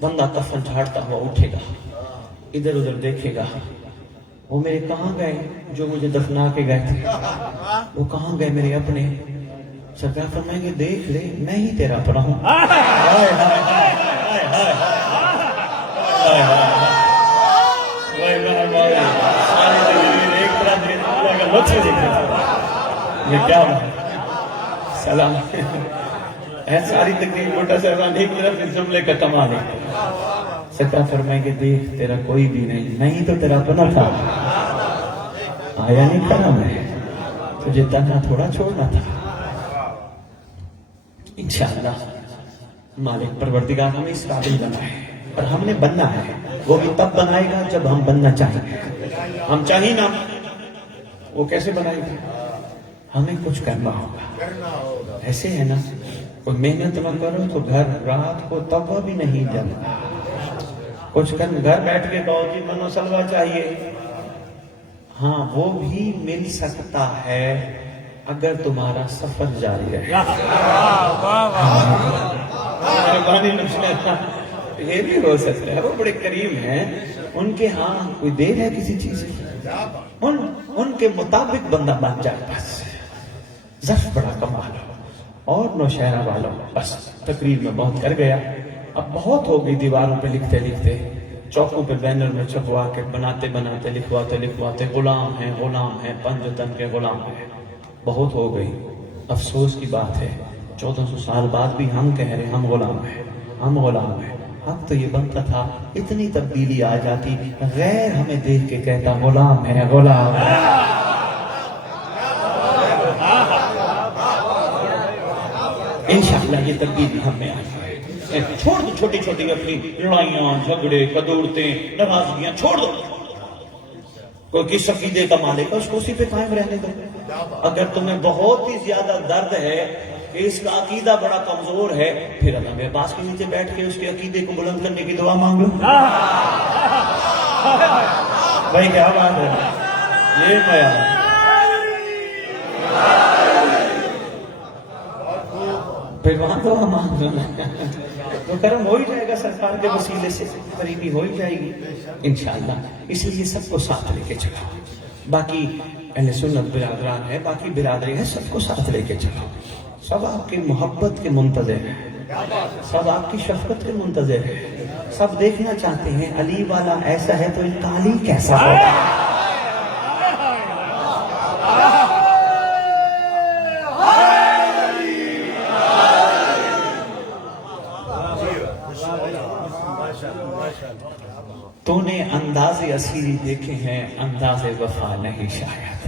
بندہ کفن جھاڑتا ہوا اٹھے گا، ادھر ادھر دیکھے گا، وہ میرے کہاں گئے جو مجھے دفنا کے گئے تھے، وہ کہاں گئے میرے اپنے؟ سرکار فرمائیں گے دیکھ لے میں ہی تیرا اپنا ہوں۔ یہ کیا سلام ہے، ساری تقریر موٹا صاحبان ایک طرف اس جملے کا کمال ہے۔ سرکار فرمائیں گے دیکھ تیرا کوئی بھی نہیں، میں ہی تو تیرا اپنا تھا، آیا نہیں کھڑا میں، تجھے تنہا تھوڑا چھوڑنا تھا۔ انشاءاللہ مالک پروردگار ہمیں اس قابل بنائے، اور ہم نے بننا ہے، وہ بھی تب بنائے گا جب ہم بننا چاہیں گے۔ ہم چاہیں نا، وہ کیسے بنائے گا؟ ہمیں کچھ کرنا ہوگا۔ ایسے ہے نا، کوئی محنت نہ کرو تو گھر رات کو توبہ بھی نہیں جلتا، کچھ کر گھر بیٹھ کے کہو کہ منو سلوا چاہیے، ہاں وہ بھی مل سکتا ہے اگر تمہارا سفر جاری رہے۔ یہ بھی ہو سکتا ہے، وہ بڑے کریم ہیں، ان کے ہاں کوئی دیر ہے کسی چیز کی، ان کے مطابق بندہ بن جائے، بس ظرف بڑا کمال ہو۔ اور نوشہرہ والوں، بس تقریر میں بہت کر گیا، اب بہت ہو گئی دیواروں پہ لکھتے لکھتے، چوکوں پہ بینر میں چھپوا کے بناتے بناتے لکھواتے غلام ہیں پنجتن کے غلام ہیں، بہت ہو گئی۔ افسوس کی بات ہے 1400 سال بعد بھی ہم کہہ رہے ہم غلام ہیں۔ اب تو یہ بنتا تھا اتنی تبدیلی آ جاتی، غیر ہمیں دیکھ کے کہتا غلام ہے۔ انشاءاللہ یہ تبدیلی ہم میں آئی۔ چھوڑ دو چھوٹی چھوٹی اپنی لڑائیاں، جھگڑے، قدورتیں، ناراضگیاں چھوڑ دو۔ کوئی کس عقیدے کا مالک ہے اس کو اسی پہ قائم رہنے دو۔ اگر تمہیں بہت ہی زیادہ درد ہے کہ اس کا عقیدہ بڑا کمزور ہے، پھر اللہ میرے پاس کے نیچے بیٹھ کے اس کے عقیدے کو بلند کرنے کی دعا مانگ لو۔ بھائی کیا بات ہے، یہ بیان پھر وہاں دعا مانگ لو تو کرم ہو ہی جائے گا، سرکار کے وسیلے سے قریبی ہو ہی جائے گی انشاءاللہ۔ اس لیے سب کو ساتھ لے کے چلو، باقی اہل سنت برادران ہے، باقی برادری ہے، سب کو ساتھ لے کے چلو۔ سب آپ کی محبت کے منتظر ہیں، سب آپ کی شفقت کے منتظر ہیں، سب دیکھنا چاہتے ہیں علی والا ایسا ہے تو ان کا علی کیسا ہوگا۔ تو نے انداز اسیری دیکھے ہیں، انداز وفا نہیں شاید۔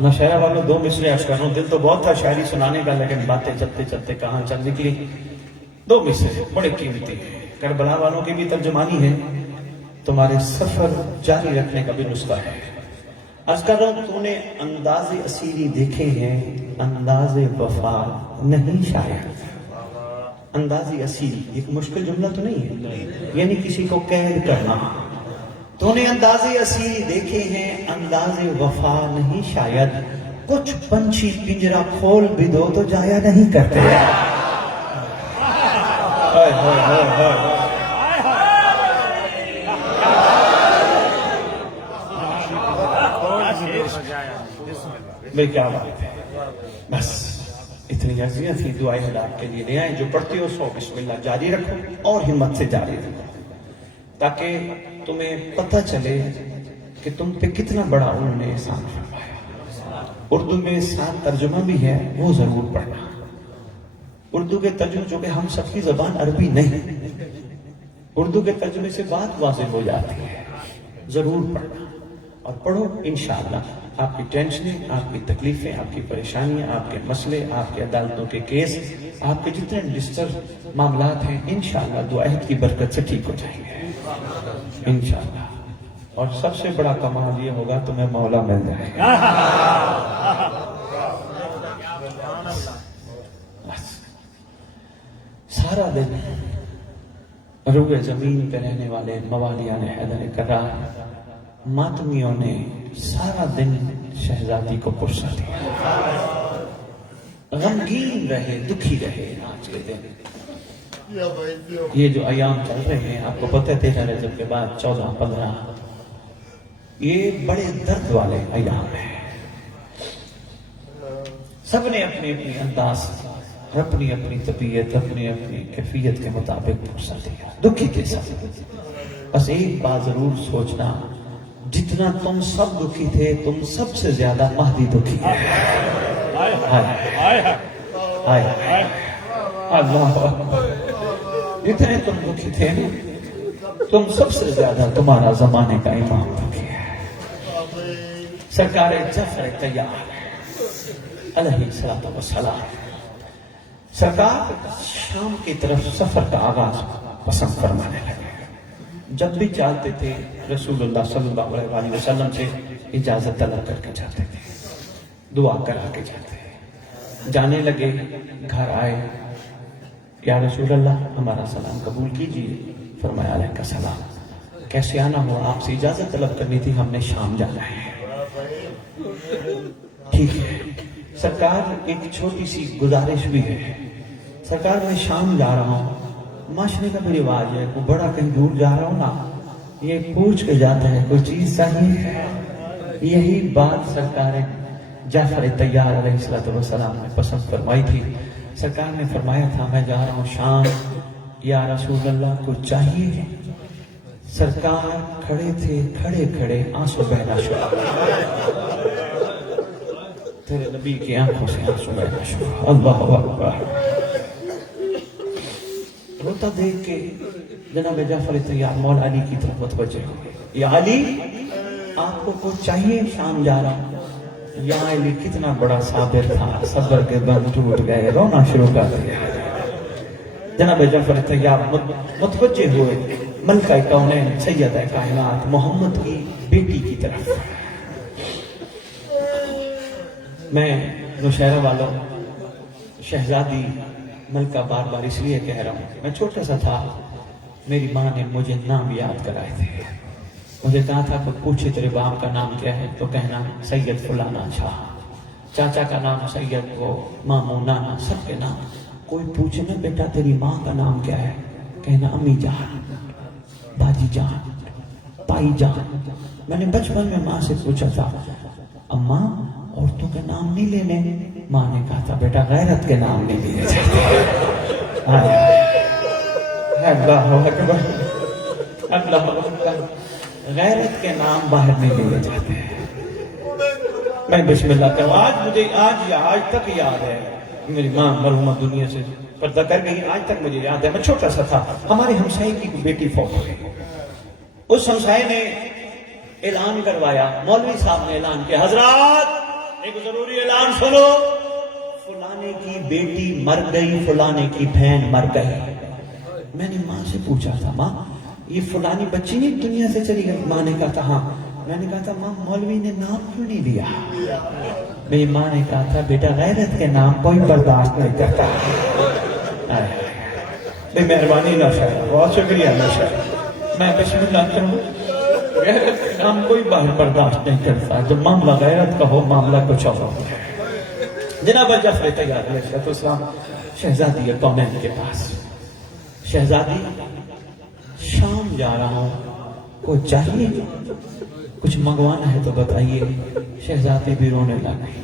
نوشہرہ والوں دو مصرے عرض کر رہا ہوں، دل تو بہت تھا شاعری سنانے کا، لیکن باتیں چلتے چلتے کہاں چل نکلی۔ دو مصرے بڑے قیمتی ہیں، کربلا والوں کی بھی ترجمانی ہے، تمہارے سفر جاری رکھنے کا بھی نسخہ ہے۔ عرض کر رہا ہوں، تو نے انداز اسیری دیکھے ہیں، انداز وفا نہیں شاید۔ اندازی اسیری ایک مشکل جملہ تو نہیں ہے، یعنی کسی کو قید کرنا۔ تو نے اندازی اسیری دیکھے ہیں، انداز وفا نہیں شاید، کچھ پنچھی پنجرا کھول بھی دو تو جایا نہیں کرتے۔ بھئی کیا بات ہے، بس اتنی عرضیاں تھی، دعائیں ہدایت کے لیے لے آئیں، جو پڑھتے ہو سو بسم اللہ جاری رکھو اور ہمت سے جاری رکھو، تاکہ تمہیں پتہ چلے کہ تم پہ کتنا بڑا انہوں نے احسان فرمایا۔ اردو میں ساتھ ترجمہ بھی ہے، وہ ضرور پڑھنا۔ اردو کے ترجمے، جو کہ ہم سب کی زبان عربی نہیں، اردو کے ترجمے سے بات واضح ہو جاتی ہے، ضرور پڑھنا اور پڑھو انشاءاللہ۔ آپ کی ٹینشنیں، آپ کی تکلیفیں، آپ کی پریشانیاں، آپ کے مسئلے، آپ کے عدالتوں کے کیس، آپ کے جتنے ڈسٹرب معاملات ہیں انشاءاللہ دو عہد کی برکت سے ٹھیک ہو جائیں گے انشاءاللہ. اور سب سے بڑا کمال یہ ہوگا تمہیں مولا مل جائے گا. بس سارا دن روئے زمین پہ رہنے والے موالیان حیدر کرار ماتمیوں نے سارا دن شہزادی کو پرسا دیا. غمگین رہے، دکھی رہے. آج کے دن یہ جو ایام چل رہے ہیں آپ کو پتہ ہے 13 رجب کے بعد 14 15 یہ بڑے درد والے ایام ہیں. سب نے اپنی اپنی انداز، اپنی اپنی طبیعت، اپنی اپنی کیفیت کے مطابق پرسا دیا دکھی کے ساتھ. بس ایک بات ضرور سوچنا، جتنا تم سب دکھی تھے تم سب سے زیادہ مہدی دکھی ہے. اللہ اکبر. جتنے تم دکھی تھے تم سب سے زیادہ تمہارا زمانے کا امام دکھی ہے. سرکار جعفر طیار علیہ الصلوۃ والسلام سرکار شام کی طرف سفر کا آغاز پسند فرمانے لگے. جب بھی چاہتے تھے رسول اللہ صلی اللہ علیہ وسلم سے اجازت طلب کر کے جاتے تھے، دعا کرا کے جاتے ہیں. جانے لگے، گھر آئے، یا رسول اللہ ہمارا سلام قبول کیجیے. فرمایا علیہ السلام. کیسے آنا ہوا؟ آپ سے اجازت طلب کرنی تھی، ہم نے شام جانا ہے. ٹھیک ہے سرکار، ایک چھوٹی سی گزارش بھی ہے. سرکار میں شام جا رہا ہوں، معاشرے کا بھی رواج ہے، کوئی بڑا کہیں دور جا رہا ہوں نا یہ پوچھ کے جاتا ہے کوئی چیز چاہیے. یہی بات سرکار جعفر طیار علیہ السلام نے پسند فرمائی تھی. سرکار نے فرمایا تھا میں جا رہا ہوں شام، یا رسول اللہ کو چاہیے. سرکار کھڑے تھے، کھڑے کھڑے آنسو بہنا شروع. تیرے نبی کی آنکھوں سے آنسو بہنا شروع. اللہ اکبر. روتا دیکھ کے جناب جعفر طیار مولا علی کی طرف متوجہ ہوئے. یا علی آپ کو کچھ چاہیے؟ شام جا رہا ہوں. یا علی کتنا بڑا صابر تھا، صبر کے بند ٹوٹ گئے، رونا شروع کر دیا. جناب جعفر طیار متوجہ ہوئے ملکہ کونین سیدہ کائنات محمد کی بیٹی کی طرف. میں نوشہرہ والوں شہزادی ملکہ بار بار اس لیے کہہ رہا ہوں، میں چھوٹا سا تھا، میری ماں نے مجھے نام یاد کرائے تھے. مجھے کہا تھا کوئی پوچھے تیرے باپ کا نام کیا ہے تو کہنا سید فلانا شاہ، چاچا کا نام سید وہ ماموں نانا سب کے نام. کوئی پوچھے نا بیٹا تیری ماں کا نام کیا ہے، کہنا امی جان، باجی جان، پائی جان. میں نے بچپن میں ماں سے پوچھا تھا اماں عورتوں کے نام نہیں لینے؟ ماں نے کہا تھا بیٹا غیرت کے نام نہیں لیے جاتے. اللہ اکبر، اللہ اکبر. غیرت کے نام باہر نہیں لیے جاتے ہیں. میں بسم اللہ کہوں. آج مجھے آج تک یاد ہے، میری ماں مرحومہ دنیا سے پردہ کر گئی، آج تک مجھے یاد ہے. میں چھوٹا سا تھا، ہمارے ہمسائے کی بیٹی فوت ہوئی. اس ہمسائے نے اعلان کروایا، مولوی صاحب نے اعلان کیا حضرات ایک ضروری اعلان سنو، فلانے کی بیٹی مر گئی، فلانے کی بہن مر گئی. میں نے ماں سے پوچھا تھا ماں یہ فلانی بچی نہیں دنیا سے چلی گئی؟ ماں نے کہا تھا ہاں. میں نے کہا تھا ماں مولوی نے نام کیوں نہیں لیا؟ میری ماں نے کہا تھا بیٹا غیرت کے نام کوئی برداشت نہیں کرتا. بے مہربانی نوشہرہ، بہت شکریہ نوشہرہ. میں بسم اللہ کروں. غیرت کے نام کوئی باہر برداشت نہیں کرتا. جب معاملہ غیرت کا ہو معاملہ کچھ اور ہوتا ہے. جناب جعفر طیار علیہ السلام شہزادی کونین کے پاس. شہزادی شام جا رہا ہوں، کوئی چاہیے؟ کچھ منگوانا ہے تو بتائیے. شہزادی بھی رونے لگی.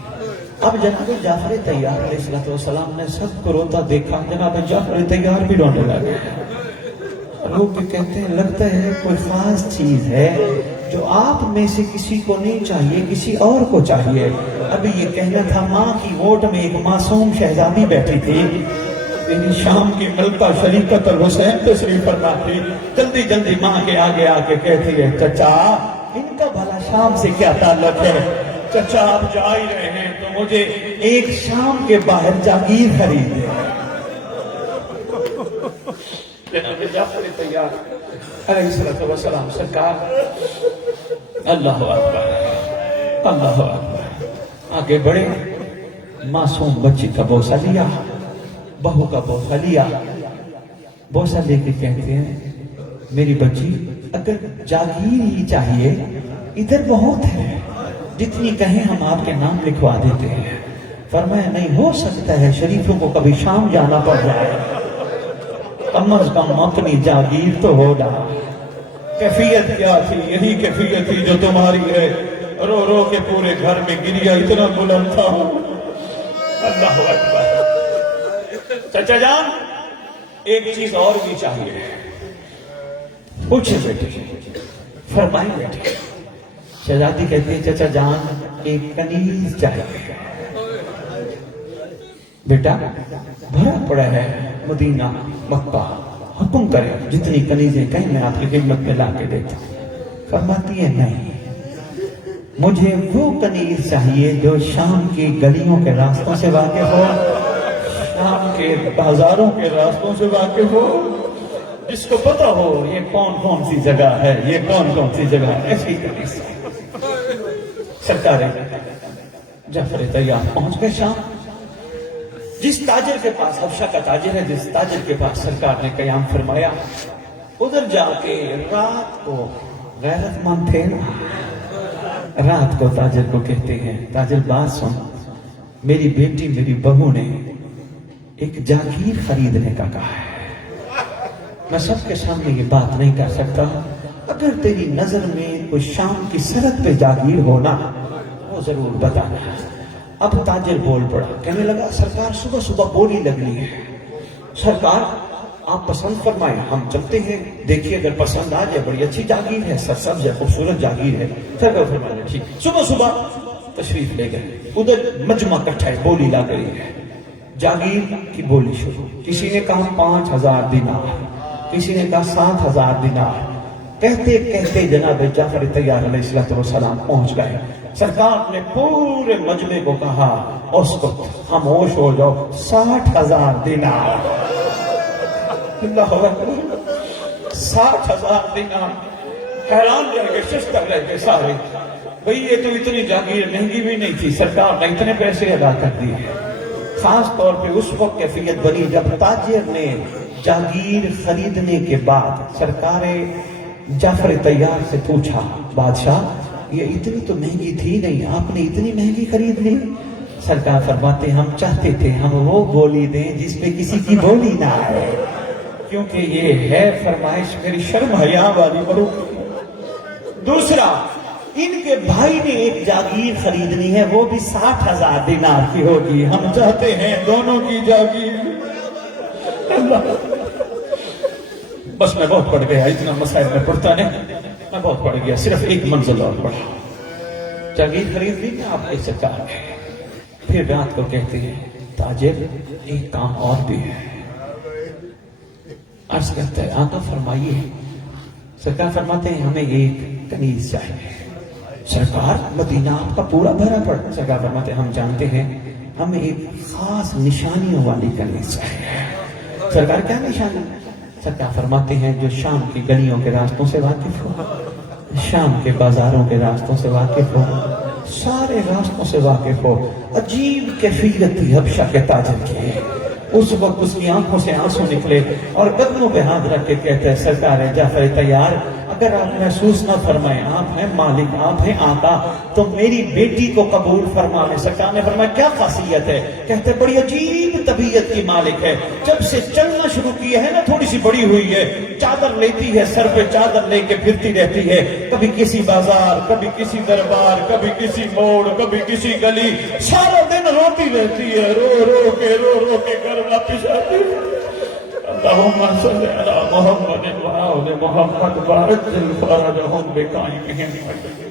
اب جناب جعفر طیار علیہ السلام نے سب کو روتا دیکھا. جناب جعفر طیار بھی رونے لگے. لوگ کہتے ہیں لگتا ہے کوئی خاص چیز ہے جو آپ میں سے کسی کو نہیں چاہیے، کسی اور کو چاہیے. ابھی یہ کہنا تھا ماں کی ووٹ میں ایک معصوم شہزادی بیٹھی تھی، یعنی شام کی ملکہ شریفت الحسین تشریف فرما تھی. جلدی جلدی ماں کے آگے آ کے کہتی ہے چچا ان کا بھلا شام سے کیا تعلق ہے؟ چچا آپ جا ہی رہے ہیں تو مجھے ایک شام کے باہر جاگیر خرید دے. جناب جعفر طیار علیہ الصلوۃ والسلام سرکار اللہ اکبر اللہ اکبر آگے بڑھے. معصوم بچی کا بوسہ لیا, بہو کا بوسہ لیا, بوسہ لے کے کہتے ہیں میری بچی اگر جاگیر ہی چاہیے ادھر بہت ہے, جتنی کہیں ہم آپ کے نام لکھوا دیتے ہیں. فرمایا نہیں ہو سکتا ہے شریفوں کو کبھی شام جانا پڑ جائے, کم از کم اپنی جاگیر تو ہو رہا. کیفیت کیا تھی؟ یہی کیفیت تھی جو تمہاری ہے. رو رو کے پورے گھر میں گریا اتنا بلند تھا. اللہ اکبر. چچا جان ایک چیز اور بھی چاہیے. پوچھے بیٹے, فرمائیں بیٹے. شہزادی کہتی ہے چچا جان ایک کنیز چاہیے. بیٹا بھرا پڑا ہے مدینہ مکہ, حکم کرے جتنی کنیزیں کہیں میں آپ کی خدمت میں لا کے دیتا ہوں. فرماتی ہے نہیں, مجھے وہ کنیز چاہیے جو شام کی گلیوں کے راستوں سے واقف ہو, شام کے بازاروں کے راستوں سے واقف ہو, جس کو پتا ہو یہ کون کون سی جگہ ہے, یہ کون کون سی جگہ ہے. ایسی کنیز سرکار جعفر طیار پہنچ گئے شام. جس تاجر کے پاس, حبشہ کا تاجر ہے, جس تاجر کے پاس سرکار نے قیام فرمایا, ادھر جا کے رات کو غیرت مند تھے نا, رات کو تاجر کو کہتے ہیں تاجر بات سن, میری بیٹی میری بہو نے ایک جاگیر خریدنے کا کہا ہے. میں سب کے سامنے یہ بات نہیں کر سکتا, اگر تیری نظر میں کوئی شام کی سرحد پہ جاگیر ہونا وہ ضرور بتانا. اب تاجر بول پڑا, کہنے لگا سرکار صبح صبح بولی لگنی ہے, سرکار آپ پسند فرمائیں ہم چلتے ہیں, دیکھیے اگر پسند آ جائے بڑی اچھی جاگیر ہے, سرسبز ہے, خوبصورت جاگیر ہے. سرکار فرمایا ٹھیک. صبح صبح تشریف لے گئے, ادھر مجمع اکٹھا ہے, بولی لگ رہی ہے. جاگیر کی بولی شروع. کسی نے کہا 5,000 دینار, کسی نے کہا 7,000 دینار. کہتے کہتے جناب جعفر طیار علیہ السلام پہنچ گئے. سرکار نے پورے مجمع کو کہا اس کو خاموش ہو جاؤ, 60,000 دینار. اللہ اکبر, 60,000 دینار. حیران رہ گئے, شش کر رہ گئے سارے. بھئی یہ تو اتنی جاگیر مہنگی بھی نہیں تھی, سرکار نے اتنے پیسے ادا کر دیے. خاص طور پہ اس وقت کیفیت بنی جب تاجر نے جاگیر خریدنے کے بعد سرکار جعفر طیار سے پوچھا, بادشاہ یہ اتنی تو مہنگی تھی نہیں, آپ نے اتنی مہنگی خرید لی. سرکار فرماتے ہم چاہتے تھے ہم وہ بولی دیں جس میں کسی کی بولی نہ آئے, کیونکہ یہ ہے فرمائش میری شرم حیا والی مرو. دوسرا, ان کے بھائی نے ایک جاگیر خریدنی ہے, وہ بھی 60,000 دینار کی ہوگی. ہم چاہتے ہیں دونوں کی جاگیر. بس میں بہت پڑھ گیا, اتنا مسائل میں پڑھتا نہیں, میں بہت پڑھ گیا, صرف ایک منزل اور پڑھا. جاگیر خرید لی نا آپ کی سرکار نے. پھر رات کو کہتے ہیں تاجر ایک کام اور بھی ہے. عرض کرتا ہے آقا فرمائیے. سرکار فرماتے ہیں ہمیں ایک کنیز چاہیے. سرکار مدینہ آپ کا پورا بھرا پڑا. سرکار فرماتے ہیں ہم جانتے ہیں ہمیں ایک خاص نشانیوں والی کنیز چاہیے. سرکار کیا نشانی؟ سرکار فرماتے ہیں جو شام کی گلیوں کے راستوں سے واقف ہو, شام کے بازاروں کے راستوں سے واقف ہو, سارے راستوں سے واقف ہو. عجیب کیفیت تھی حبشہ کے تاجر کی. اس وقت اس کی آنکھوں سے آنسو نکلے اور قدموں پہ ہاتھ رکھ کے کہتے ہیں سرکار جعفر طیار اگر آپ محسوس نہ فرمائیں آپ ہیں مالک, آپ ہیں آقا, تو میری بیٹی کو قبول فرمائیں. سرکار نے فرمایا کیا خاصیت ہے؟ کہتے بڑی عجیب طبیعت کی مالک ہے, جب سے چلنا شروع کیا ہے نا تھوڑی سی بڑی ہوئی ہے, چادر لیتی ہے, سر پہ چادر لے کے پھرتی رہتی ہے, کبھی کسی بازار, کبھی کسی دربار, کبھی کسی موڑ, کبھی کسی گلی, سارا دن روتی رہتی ہے, رو رو کے گھر واپس آتی ہے. اللہم صلی علی محمد و آل محمد وعجل فرجہم بقائمہم.